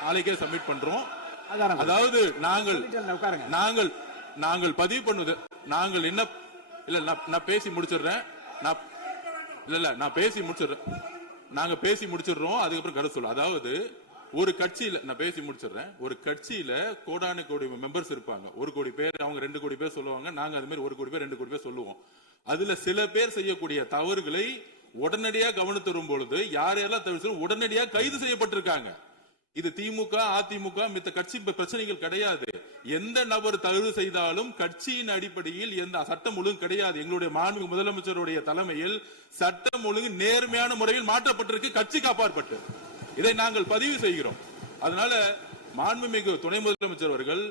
நாளைக்கே சப்மிட் பண்றோம். அதாவது நாங்கள் பதிவு பண்ணுவது, நாங்கள் என்ன இல்ல நான் பேசி முடிச்சிடுறேன். நாங்க பேசி முடிச்சிடுறோம். அதுக்கப்புறம் கருத்து சொல்ல. அதாவது ஒரு கட்சியில நான் பேசி முடிச்சிடுறேன். ஒரு கட்சியில கோடான கோடி மெம்பர்ஸ் இருப்பாங்க. 1 கோடி பேர், அவங்க 2 கோடி பேர் சொல்லுவாங்க. நாங்க அது மாதிரி 1 கோடி பேர் 2 கோடி பேர் சொல்லுவோம். அதுல சில பேர் செய்யக்கூடிய தவறுகளை உடனடியாக கவனித்து வரும் பொழுது யாரெல்லாம் தவிர உடனடியாக கைது செய்யப்பட்டிருக்காங்க. இது திமுக, அதிமுக மித்த கட்சி பிரச்சனைகள் கிடையாது. எந்த நபர் தவறு செய்தாலும் கட்சியின் அடிப்படையில் எந்த சட்டம் ஒழுங்கு கிடையாது. எங்களுடைய மாண்புமிகு முதலமைச்சருடைய தலைமையில் சட்டம் ஒழுங்கு நேர்மையான முறையில் மாற்றப்பட்டிருக்கு, கட்சிக்கு அப்பாற்பட்டு. இதை நாங்கள் பதிவு செய்கிறோம். அதனால மாண்புமிகு துணை முதலமைச்சர் அவர்கள்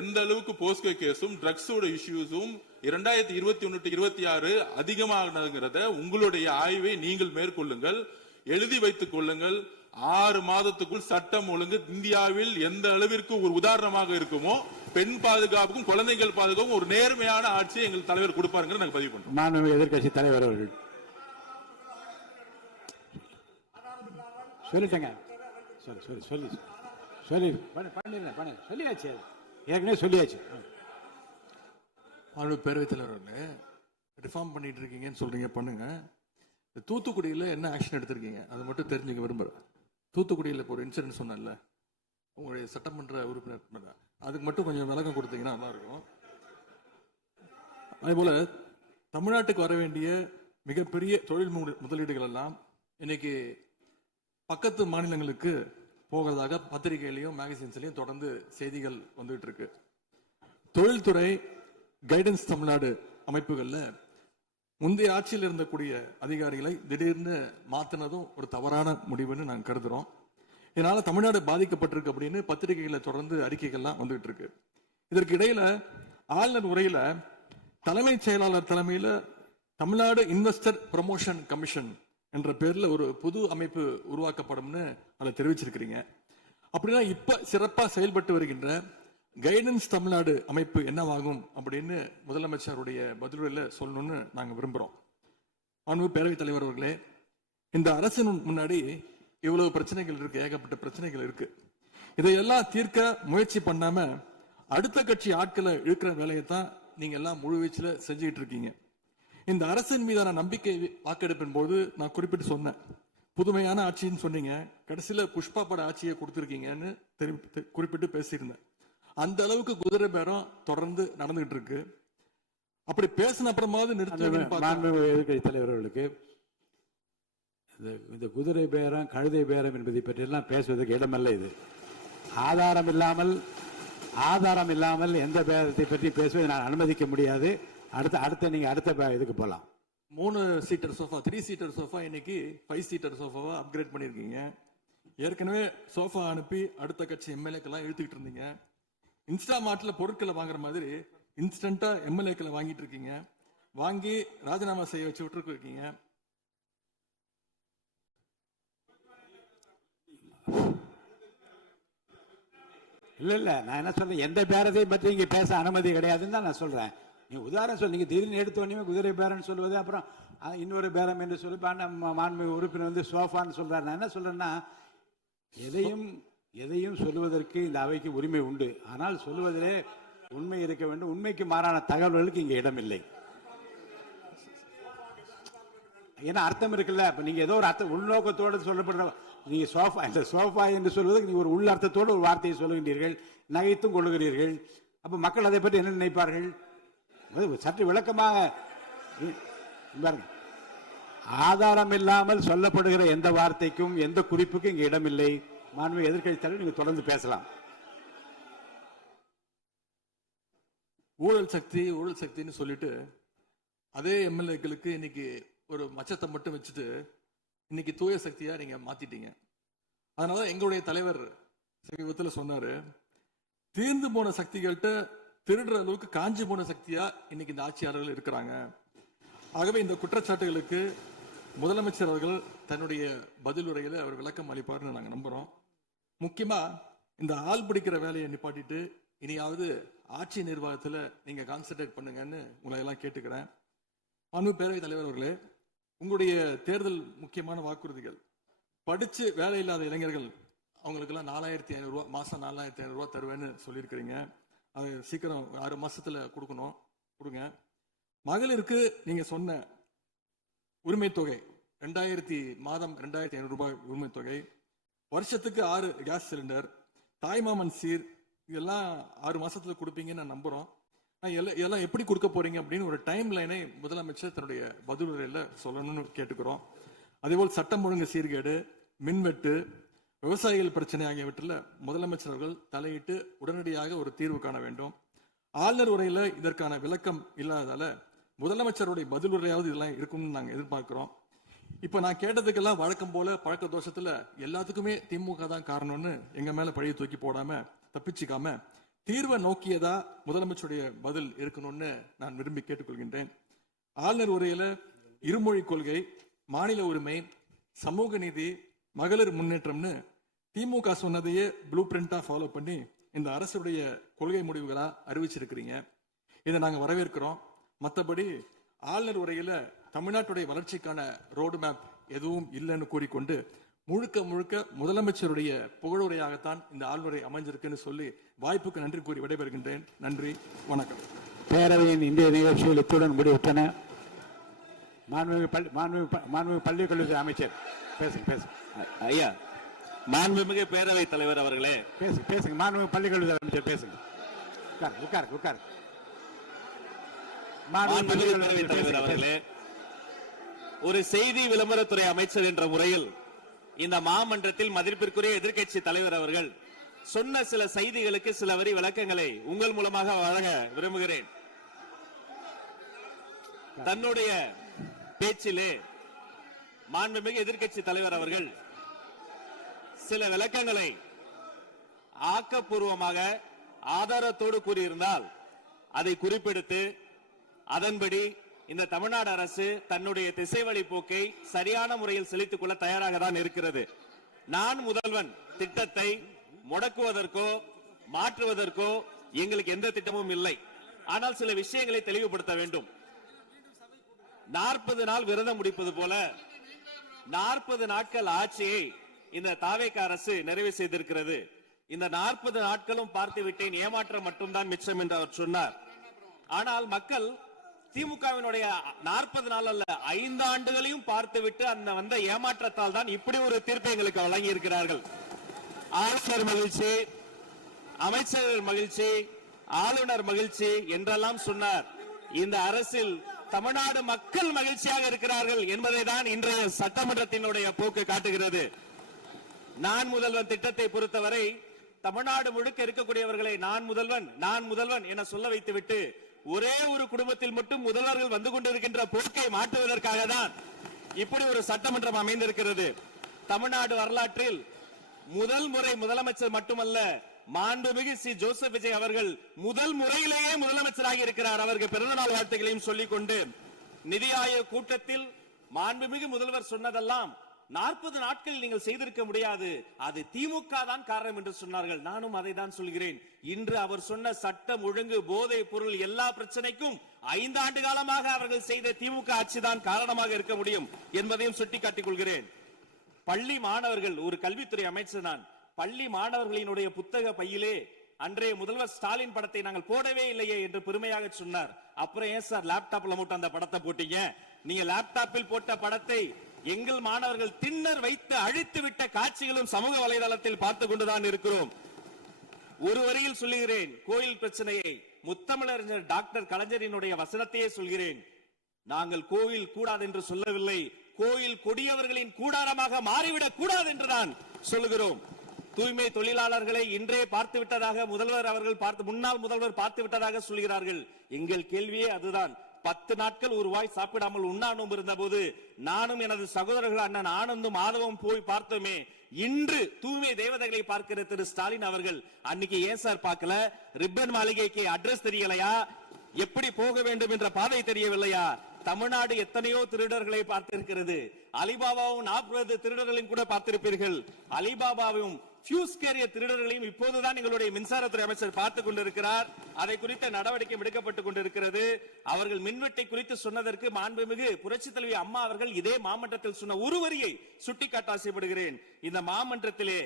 எந்த அளவுக்கு போஸ்கோ கேஸும் ட்ரக்ஸோட இஷ்யூஸும் 2021-26 அதிகமாகிறத உங்களுடைய ஆய்வை நீங்கள் மேற்கொள்ளுங்கள், எழுதி வைத்துக் கொள்ளுங்கள். 6 மாதத்துக்குள் சட்டம் ஒழுங்கு இந்தியாவில் எந்த அளவிற்கு ஒரு உதாரணமாக இருக்குமோ பெண் பாதுகாப்புக்கும் குழந்தைகள் பாதுகாப்புக்கும் ஒரு நேர்மையான ஆட்சியை எங்கள் தலைவர் கொடுப்பாருங்க. நாங்கள் பதிவு பண்றோம். மாண்புமிகு எதிர்க்கட்சி தலைவர் அவர்கள் சொல்லிட்டேங்க. சொல்லியாச்சு, ஏற்கனவே சொல்லியாச்சு. பேரவைத் தலைவர் ரிஃபார்ம் பண்ணிட்டு இருக்கீங்கன்னு சொல்றீங்க, பண்ணுங்க. தூத்துக்குடியில் என்ன ஆக்ஷன் எடுத்திருக்கீங்க அதை மட்டும் தெரிஞ்சுக்க விரும்புறேன். தூத்துக்குடியில் இப்போ ஒரு இன்சிடென்ட் சொன்னல உங்களுடைய சட்டமன்ற உறுப்பினர், அதுக்கு மட்டும் கொஞ்சம் விளக்கம் கொடுத்தீங்கன்னா நல்லா இருக்கும். அதே போல தமிழ்நாட்டுக்கு வர வேண்டிய மிகப்பெரிய தொழில் முதலீடுகள் எல்லாம் இன்னைக்கு பக்கத்து மாநிலங்களுக்கு போகிறதாக பத்திரிகையிலையும் மேகசின்ஸ்லையும் தொடர்ந்து செய்திகள் வந்துட்டு இருக்கு. தொழில்துறை கைடன்ஸ் தமிழ்நாடு அமைப்புகள்ல முந்தைய ஆட்சியில் இருந்தக்கூடிய அதிகாரிகளை திடீர்னு மாத்தினதும் ஒரு தவறான முடிவுன்னு நாங்கள் கருதுறோம். இதனால தமிழ்நாடு பாதிக்கப்பட்டிருக்கு அப்படின்னு பத்திரிகைகளை தொடர்ந்து அறிக்கைகள்லாம் வந்துகிட்டு இருக்கு. இதற்கு இடையில ஆளுநர் உரையில தலைமைச் செயலாளர் தலைமையில தமிழ்நாடு இன்வெஸ்டர் ப்ரமோஷன் கமிஷன் என்ற பேர்ல ஒரு புது அமைப்பு உருவாக்கப்படும்னு அதை தெரிவிச்சிருக்கிறீங்க. அப்படின்னா இப்ப சிறப்பா செயல்பட்டு வருகின்ற கைடன்ஸ் தமிழ்நாடு அமைப்பு என்னவாகும் அப்படின்னு முதலமைச்சருடைய பதிலுரையில சொல்லணும்னு நாங்க விரும்புறோம். மாண்பு பேரவைத் தலைவர் அவர்களே, இந்த அரசின் முன்னாடி இவ்வளவு பிரச்சனைகள் இருக்கு, ஏகப்பட்ட பிரச்சனைகள் இருக்கு. இதையெல்லாம் தீர்க்க முயற்சி பண்ணாம அடுத்த கட்சி ஆட்களை இழுக்கிற வேலையை தான் நீங்க எல்லாம் முழுவீச்சுல செஞ்சுக்கிட்டு இருக்கீங்க. இந்த அரசின் மீதான நம்பிக்கை வாக்கெடுப்பின் போது நான் குறிப்பிட்டு சொன்னேன், புதுமையான ஆட்சின்னு சொன்னீங்க, கடைசியில புஷ்பா பட ஆட்சியை கொடுத்துருக்கீங்கன்னு குறிப்பிட்டு பேசியிருந்தேன். அந்த அளவுக்கு குதிரை பேரம் தொடர்ந்து நடந்துகிட்டு இருக்கு. அப்படி பேசின அப்புறமாவது எதிர்கட்சி தலைவர்களுக்கு இந்த குதிரை பேரம் கழுதை பேரம் என்பதை பற்றியெல்லாம் பேசுவதற்கு இடமல்ல. இது ஆதாரம் இல்லாமல் எந்த பேரத்தை பற்றி பேசுவதை நான் அனுமதிக்க முடியாது. நீங்க அடுத்த இதுக்கு போலாம். 3 சீட்டர் சோஃபா 3 சீட்டர் சோஃபா இன்னைக்கு 5 சீட்டர் சோஃபாவா அப்கிரேட் பண்ணிருக்கீங்க. ஏற்கனவே சோஃபா அனுப்பி அடுத்த கட்சி எம்எல்ஏக்கெல்லாம் இழுத்துக்கிட்டு இருந்தீங்க. இன்ஸ்டா மார்ட்ல பொருட்களை வாங்குற மாதிரி இன்ஸ்டன்டா எம்எல்ஏக்களை வாங்கிட்டு இருக்கீங்க. வாங்கி ராஜினாமா செய்ய வச்சு விட்டு இருக்கீங்க. இல்ல நான் என்ன சொல்றேன், எந்த பேரத்தையும் பற்றி இங்க பேச அனுமதி கிடையாதுன்னு தான் நான் சொல்றேன். நீங்க உதாரணம் சொல்லுங்க, திடீர்னு எடுத்தோடனே குதிரை பேரன்னு சொல்லுவது, அப்புறம் இன்னொரு பேரம் என்று சொல்லி மாண்புமிகு உறுப்பினர் வந்து சோஃபான்னு சொல்றாரு. நான் என்ன சொல்றேன்னா, எதையும் சொல்லுவதற்கு இந்த அவைக்கு உரிமை உண்டு. ஆனால் சொல்லுவதிலே உண்மை இருக்க வேண்டும். உண்மைக்கு மாறான தகவல்களுக்கு இங்க இடம் இல்லை. ஏன்னா அர்த்தம் இருக்குல்ல. இப்ப நீங்க ஏதோ ஒரு அர்த்தம் உள்நோக்கத்தோடு சொல்லப்படுற, நீங்க சோஃபா என்று சொல்வதற்கு நீங்க ஒரு உள் அர்த்தத்தோடு ஒரு வார்த்தையை சொல்லுகின்றீர்கள், நகைத்தும் கொள்ளுகிறீர்கள். அப்ப மக்கள் அதை பற்றி என்ன நினைப்பார்கள்? சற்று விளக்கமாக பாருங்க. ஆதாரம் இல்லாமல் சொல்லப்படுகிற எந்த வார்த்தைக்கும் எந்த குறிப்புக்கும் இங்க இடமில்லை. மாண்புமிகு எதிர்க்கட்சி தலைவர், நீங்க தொடர்ந்து பேசலாம். ஊழல் சக்தின்னு சொல்லிட்டு அதே எம்எல்ஏக்களுக்கு இன்னைக்கு ஒரு மச்சத்தை மட்டும் வச்சுட்டு இன்னைக்கு தூய சக்தியா நீங்க மாத்திட்டீங்க. அதனால எங்களுடைய தலைவர் சமீபத்தில் சொன்னாரு, தீர்ந்து போன சக்திகள்கிட்ட திருடுற அளவுக்கு காஞ்சி போன சக்தியா இன்னைக்கு இந்த ஆட்சியாளர்கள் இருக்கிறாங்க. ஆகவே இந்த குற்றச்சாட்டுகளுக்கு முதலமைச்சர் அவர்கள் தன்னுடைய பதில் உரையில அவர் விளக்கம் அளிப்பார்னு நாங்க நம்புறோம். முக்கியமா இந்த ஆள் பிடிக்கிற வேலையை நிப்பாட்டிட்டு இனியாவது ஆட்சி நிர்வாகத்துல நீங்க கான்சென்ட்ரேட் பண்ணுங்கன்னு உங்களை எல்லாம் கேட்டுக்கிறேன். மாண்புமிகு பேரவைத் தலைவர் அவர்களே, உங்களுடைய தேர்தல் முக்கியமான வாக்குறுதிகள், படிச்சு வேலை இல்லாத இளைஞர்கள் அவங்களுக்கெல்லாம் 4500 ரூபாய் மாசம் 4500 ரூபாய் தருவேன்னு சொல்லியிருக்கிறீங்க. அது சீக்கிரம் 6 மாசத்துல கொடுங்க. மகளிருக்கு நீங்க சொன்ன உரிமை தொகை மாதம் 2500 ரூபாய் உரிமை தொகை, வருஷத்துக்கு 6 கேஸ் சிலிண்டர், தாய்மாமன் சீர், இதெல்லாம் 6 மாசத்துல கொடுப்பீங்கன்னு நான் நம்புறோம். இதெல்லாம் எப்படி கொடுக்க போறீங்க அப்படின்னு ஒரு டைம் லைனை முதலமைச்சர் தன்னுடைய பதிலுரையில சொல்லணும்னு கேட்டுக்கிறோம். அதேபோல் சட்டம் ஒழுங்கு சீர்கேடு, மின்வெட்டு, விவசாயிகள் பிரச்சனை ஆகியவற்றில் முதலமைச்சர் அவர்கள் தலையிட்டு உடனடியாக ஒரு தீர்வு காண வேண்டும். ஆளுநர் உரையில இதற்கான விளக்கம் இல்லாததால முதலமைச்சருடைய பதில் உரையாவது இதெல்லாம் இருக்கும்னு நாங்க எதிர்பார்க்கிறோம். இப்ப நான் கேட்டதுக்கெல்லாம் வழக்கம் போல பழக்க தோஷத்துல எல்லாத்துக்குமே திமுக தான் காரணம்னு எங்க மேல பழிய தூக்கி போடாம தப்பிச்சுக்காம தீர்வை நோக்கியதா முதலமைச்சருடைய பதில் இருக்கணும்னு நான் விரும்பி கேட்டுக்கொள்கின்றேன். ஆளுநர் உரையில இருமொழி கொள்கை, மாநில உரிமை, சமூக நீதி, மகளிர் முன்னேற்றம்னு திமுக சொன்னதையே ப்ளூ பிரிண்டா ஃபாலோ பண்ணி இந்த அரசுடைய கொள்கை முடிவுகளா அறிவிச்சிருக்கிறீங்க. இதை நாங்க வரவேற்கிறோம். மற்றபடி ஆளுநர் உரையில தமிழ்நாட்டுடைய வளர்ச்சிக்கான ரோடு மேப் எதுவும் இல்லைன்னு கூறிக்கொண்டு முழுக்க முதலமைச்சருடைய புகழுரையாகத்தான் இந்த ஆளுநரை அமைஞ்சிருக்குன்னு சொல்லி வாய்ப்புக்கு நன்றி கூறி விடைபெறுகின்றேன். நன்றி, வணக்கம். பேரவையின் இந்திய நிகழ்ச்சிகள் இத்துடன் முடிவுற்றன. மாண்புமிகு பள்ளி கல்வித்துறை அமைச்சர் பேசுங்க. ஐயா, மாண்புமிகு பேரவைத் தலைவர் அவர்களே, பேசுங்க. மாண்புமிகு பள்ளி கல்வித்துறை அமைச்சர் பேசுங்க. உட்கார். மாண்புமிகு பேரவைத் தலைவர் அவர்களே, ஒரு செய்தி விளம்பரத்துறை அமைச்சர் என்ற முறையில் இந்த மாமன்றத்தில் மதிப்பிற்குரிய எதிர்க்கட்சி தலைவர் அவர்கள் சொன்ன சில செய்திகளுக்கு சில வரி விளக்கங்களை உங்கள் மூலமாக வழங்க விரும்புகிறேன். தன்னுடைய பேச்சிலே மாண்புமிகு எதிர்க்கட்சி தலைவர் அவர்கள் சில விளக்கங்களை ஆக்கப்பூர்வமாக ஆதாரத்தோடு கூறியிருந்தால் அதை குறிப்பெடுத்து அதன்படி இந்த தமிழ்நாடு அரசு தன்னுடைய திசைவழி போக்கை சரியான முறையில் செலுத்திக் கொள்ள தயாராக தான் இருக்கிறது. நான் முதல்வன் திட்டத்தை முடக்குவதற்கோ மாற்றுவதற்கோ எங்களுக்கு எந்த திட்டமும் இல்லை. ஆனால் சில விஷயங்களை தெளிவுபடுத்த வேண்டும். 40 நாள் விரதம் முடிப்பது போல 40 நாட்கள் ஆட்சியை இந்த தாவேக அரசு நிறைவு செய்திருக்கிறது. இந்த 40 நாட்களும் பார்த்து விட்டேன், ஏமாற்றம் மட்டும்தான் மிச்சம் என்று அவர் சொன்னார். ஆனால் மக்கள் திமுகவினுடைய 40 நாள் அல்ல 5 ஆண்டுகளையும் பார்த்துவிட்டு அந்த வந்த ஏமாற்றத்தால் தான் இப்படி ஒரு தீர்ப்பை எங்களுக்கு வழங்கி இருக்கிறார்கள். ஆளுநர் மகிழ்ச்சி, அமைச்சர்கள் மகிழ்ச்சி, ஆளுநர் மகிழ்ச்சி என்றெல்லாம் சொன்னார். இந்த அரசில் தமிழ்நாடு மக்கள் மகிழ்ச்சியாக இருக்கிறார்கள் என்பதை தான் இன்றைய சட்டமன்றத்தினுடைய போக்கு காட்டுகிறது. நான் முதல்வன் திட்டத்தை பொறுத்தவரை தமிழ்நாடு முழுக்க இருக்கக்கூடியவர்களை நான் முதல்வன் என சொல்ல வைத்துவிட்டு ஒரே ஒரு குடும்பத்தில் மட்டும் முதல்வர்கள் வந்து கொண்டிருக்கின்ற போக்கை மாற்றுவதற்காக தான் இப்படி ஒரு சட்டமன்றம் அமைந்திருக்கிறது. தமிழ்நாடு வரலாற்றில் முதல் முறை முதலமைச்சர் மட்டுமல்ல, மாண்புமிகு சி ஜோசப் விஜய் அவர்கள் முதல் முறையிலேயே முதலமைச்சராக இருக்கிறார். அவருக்கு பிறந்தநாள் வாழ்த்துக்களையும் சொல்லிக் கொண்டு, நிதி ஆயோக் கூட்டத்தில் மாண்புமிகு முதல்வர் சொன்னதெல்லாம் 40 நாட்கள் நீங்கள் செய்திருக்க முடியாது, அது திமுக தான் காரணம் என்று சொன்னார்கள். நானும் அதை தான் சொல்கிறேன். இன்று அவர் சொன்ன சட்டம் ஒழுங்கு, போதை பொருள் எல்லா பிரச்சனைக்கும் 5 ஆண்டு காலமாக அவர்கள் செய்த திமுக ஆட்சி தான் காரணமாக இருக்க முடியும் என்பதையும் சுட்டிக்காட்டிக் கொள்கிறேன். பள்ளி மாணவர்கள், ஒரு கல்வித்துறை அமைச்சர் நான், பள்ளி மாணவர்களினுடைய புத்தக பையிலே அன்றைய முதல்வர் ஸ்டாலின் படத்தை நாங்கள் போடவே இல்லையே என்று பெருமையாக சொன்னார். அப்புறம் ஏன் சார் லேப்டாப்ல மட்டும் அந்த படத்தை போட்டீங்க? நீங்க லேப்டாப்பில் போட்ட படத்தை எங்கள் மாணவர்கள் திண்ணர் வைத்து அழித்து விட்ட காட்சிகளும் சமூக வலைதளத்தில் பார்த்து கொண்டுதான் இருக்கிறோம். ஒரு வரியில் சொல்லுகிறேன், கோயில் பிரச்சனையை முத்தமிழறிஞர் டாக்டர் கலைஞரினுடைய வசனத்தையே சொல்கிறேன். நாங்கள் கோயில் கூடாது என்று சொல்லவில்லை, கோயில் கொடியவர்களின் கூடாரமாக மாறிவிடக் கூடாது என்றுதான் சொல்லுகிறோம். தூய்மை தொழிலாளர்களை இன்றே பார்த்து விட்டதாக முன்னாள் முதல்வர் பார்த்து விட்டதாக சொல்கிறார்கள். எங்கள் கேள்வியே அதுதான். 10 நாட்கள் ஒரு வாய் சாப்பிடாமல் உண்ணாநோம் இருந்த போது நானும் எனது சகோதரர்கள் அண்ணன் ஆனந்தும் மாதவம் போய் பார்த்தோமே. இன்று தூய்மை தேவதைகளை பார்க்கிற திரு ஸ்டாலின் அவர்கள் அன்னைக்கு ஏன் சார் பார்க்கல? ரிப்பன் மாளிகைக்கு அட்ரஸ் தெரியலையா? எப்படி போக வேண்டும் என்ற பாதை தெரியவில்லையா? தமிழ்நாடு எத்தனையோ திருடர்களை பார்த்திருக்கிறது. அலிபாபாவும் 40 திருடர்களையும் கூட பார்த்திருப்பீர்கள். அலிபாபாவும் ஃபியூஸ் கேரியர் திருடர்களையும் இப்போதுதான் எங்களுடைய மின்சாரத்துறை அமைச்சர் பார்த்துக் கொண்டிருக்கிறார். அதை குறித்த நடவடிக்கை எடுக்கப்பட்டுக் கொண்டிருக்கிறது. அவர்கள் மின்வெட்டை குறித்து சொன்னதற்கு மாண்புமிகு புரட்சித் தலைவி அம்மா அவர்கள் இதே மாமன்றத்தில் சொன்ன ஒரு வரியை சுட்டிக்காட்ட ஆசைப்படுகிறேன். இந்த மாமன்றத்திலே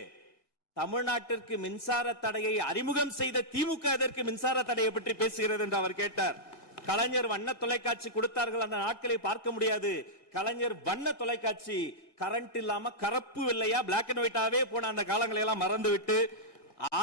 தமிழ்நாட்டிற்கு மின்சார தடையை அறிமுகம் செய்த திமுக எதற்கு மின்சார தடையை பற்றி பேசுகிறது என்று அவர் கேட்டார். கலைஞர் வண்ண தொலைக்காட்சி கொடுத்தார்கள், அந்த நாட்களை பார்க்க முடியாது. கலைஞர் வண்ண தொலைக்காட்சி கரண்ட் இல்லாம கரப்பு இல்லையா, பிளாக் அண்ட் ஒயிட்டாவே போன அந்த காலங்களை எல்லாம் மறந்துவிட்டு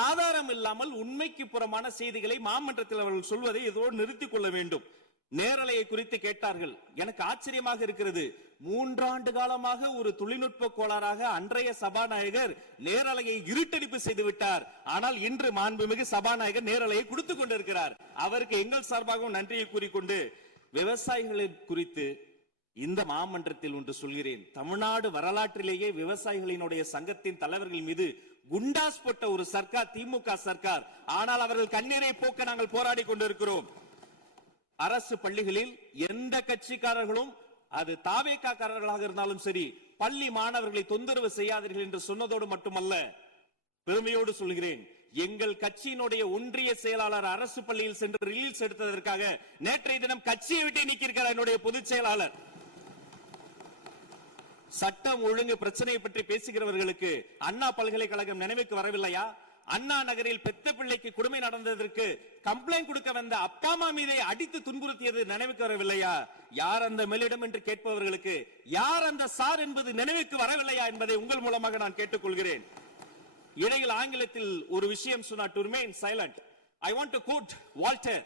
ஆதாரம் இல்லாமல் உண்மைக்கு புறமான செய்திகளை மாமன்றத்தில் அவர்கள் சொல்வதை இதோடு நிறுத்திக் கொள்ள வேண்டும். நேரலையை குறித்து கேட்டார்கள். எனக்கு ஆச்சரியமாக இருக்கிறது. 3 ஆண்டு காலமாக ஒரு தொழில்நுட்ப கோளாறாக அன்றைய சபாநாயகர் நேரலையை இருட்டடிப்பு செய்து விட்டார். ஆனால் இன்று மாண்புமிகு சபாநாயகர் நேரலையை கொடுத்துக் கொண்டிருக்கிறார். அவருக்கு எங்கள் சார்பாகவும் நன்றியை கூறிக்கொண்டு, விவசாயிகளை குறித்து இந்த மாமன்றத்தில் ஒன்று சொல்கிறேன். தமிழ்நாடு வரலாற்றிலேயே விவசாயிகளினுடைய சங்கத்தின் தலைவர்கள் மீது குண்டாஸ் போட்ட ஒரு சர்க்கார் திமுக சர்க்கார். ஆனால் அவர்கள் கண்ணீரை போக்க நாங்கள் போராடி கொண்டிருக்கிறோம். அரசு பள்ளிகளில் எந்த கட்சிக்காரர்களும், அது தாவேகாரர்களாக இருந்தாலும் சரி, பள்ளி மாணவர்களை தொந்தரவு செய்யாதீர்கள் என்று சொன்னதோடு மட்டுமல்ல, பெருமையோடு சொல்கிறேன், எங்கள் கட்சியினுடைய ஒன்றிய செயலாளர் அரசு பள்ளியில் சென்று ரிலீஸ் எடுத்ததற்காக நேற்றைய தினம் கட்சியை விட்டு நீக்கியிருக்கிறார் என்னுடைய பொதுச் செயலாளர். சட்டம் ஒழுங்கு பிரச்சனையை பற்றி பேசுகிறவர்களுக்கு அண்ணா பல்கலைக்கழகம் நினைவுக்கு வரவில்லையா? அண்ணா நகரில் பெத்த பிள்ளைக்கு கொடுமை நடந்ததற்கு கம்ப்ளைண்ட் கொடுக்க வந்த அப்பா அம்மா மீதை அடித்து துன்புறுத்தியது நினைவுக்கு வரவில்லையா? யார் அந்த மேலிடம் என்று கேட்பவர்களுக்கு யார் அந்த சார் என்பது நினைவுக்கு வரவில்லையா என்பதை உங்கள் மூலமாக நான் கேட்டுக்கொள்கிறேன். இடையில் ஆங்கிலத்தில் ஒரு விஷயம் சொன்னார், to remain silent. I want to quote Walter.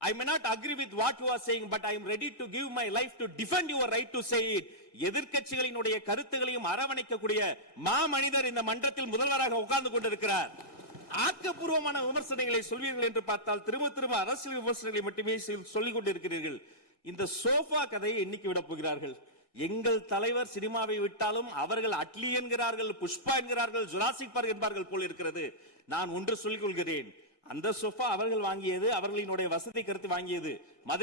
I may not agree with what you are saying, but I am ready to give my life to defend your right to say it. எதிர்க்கட்சிகளினுடைய கருத்துகளையும் அரவணைக்கக்கூடிய மாமனிதர் இந்த மன்றத்தில் முதல்வராக உட்கார்ந்து கொண்டிருக்கிறார். ஆக்கப்பூர்வமான விமர்சனங்களை சொல்வீர்கள் என்று பார்த்தால் திரும்ப அரசியல் விமர்சனங்களை மட்டுமே சொல்லிக் கொண்டிருக்கிறீர்கள். இந்த சோஃபா கதையை இன்னைக்கு விட போகிறார்கள். எங்கள் தலைவர் சினிமாவை விட்டாலும் அவர்கள் அட்லி என்கிறார்கள், புஷ்பா என்கிறார்கள், ஜுராசிக் பார்க் என்பார்கள் போல் இருக்கிறது. நான் ஒன்று சொல்லிக் கொள்கிறேன், அந்த சோஃபா அவர்கள் வாங்கியது, அவர்களினுடைய வசதி கருத்து வாங்கியது.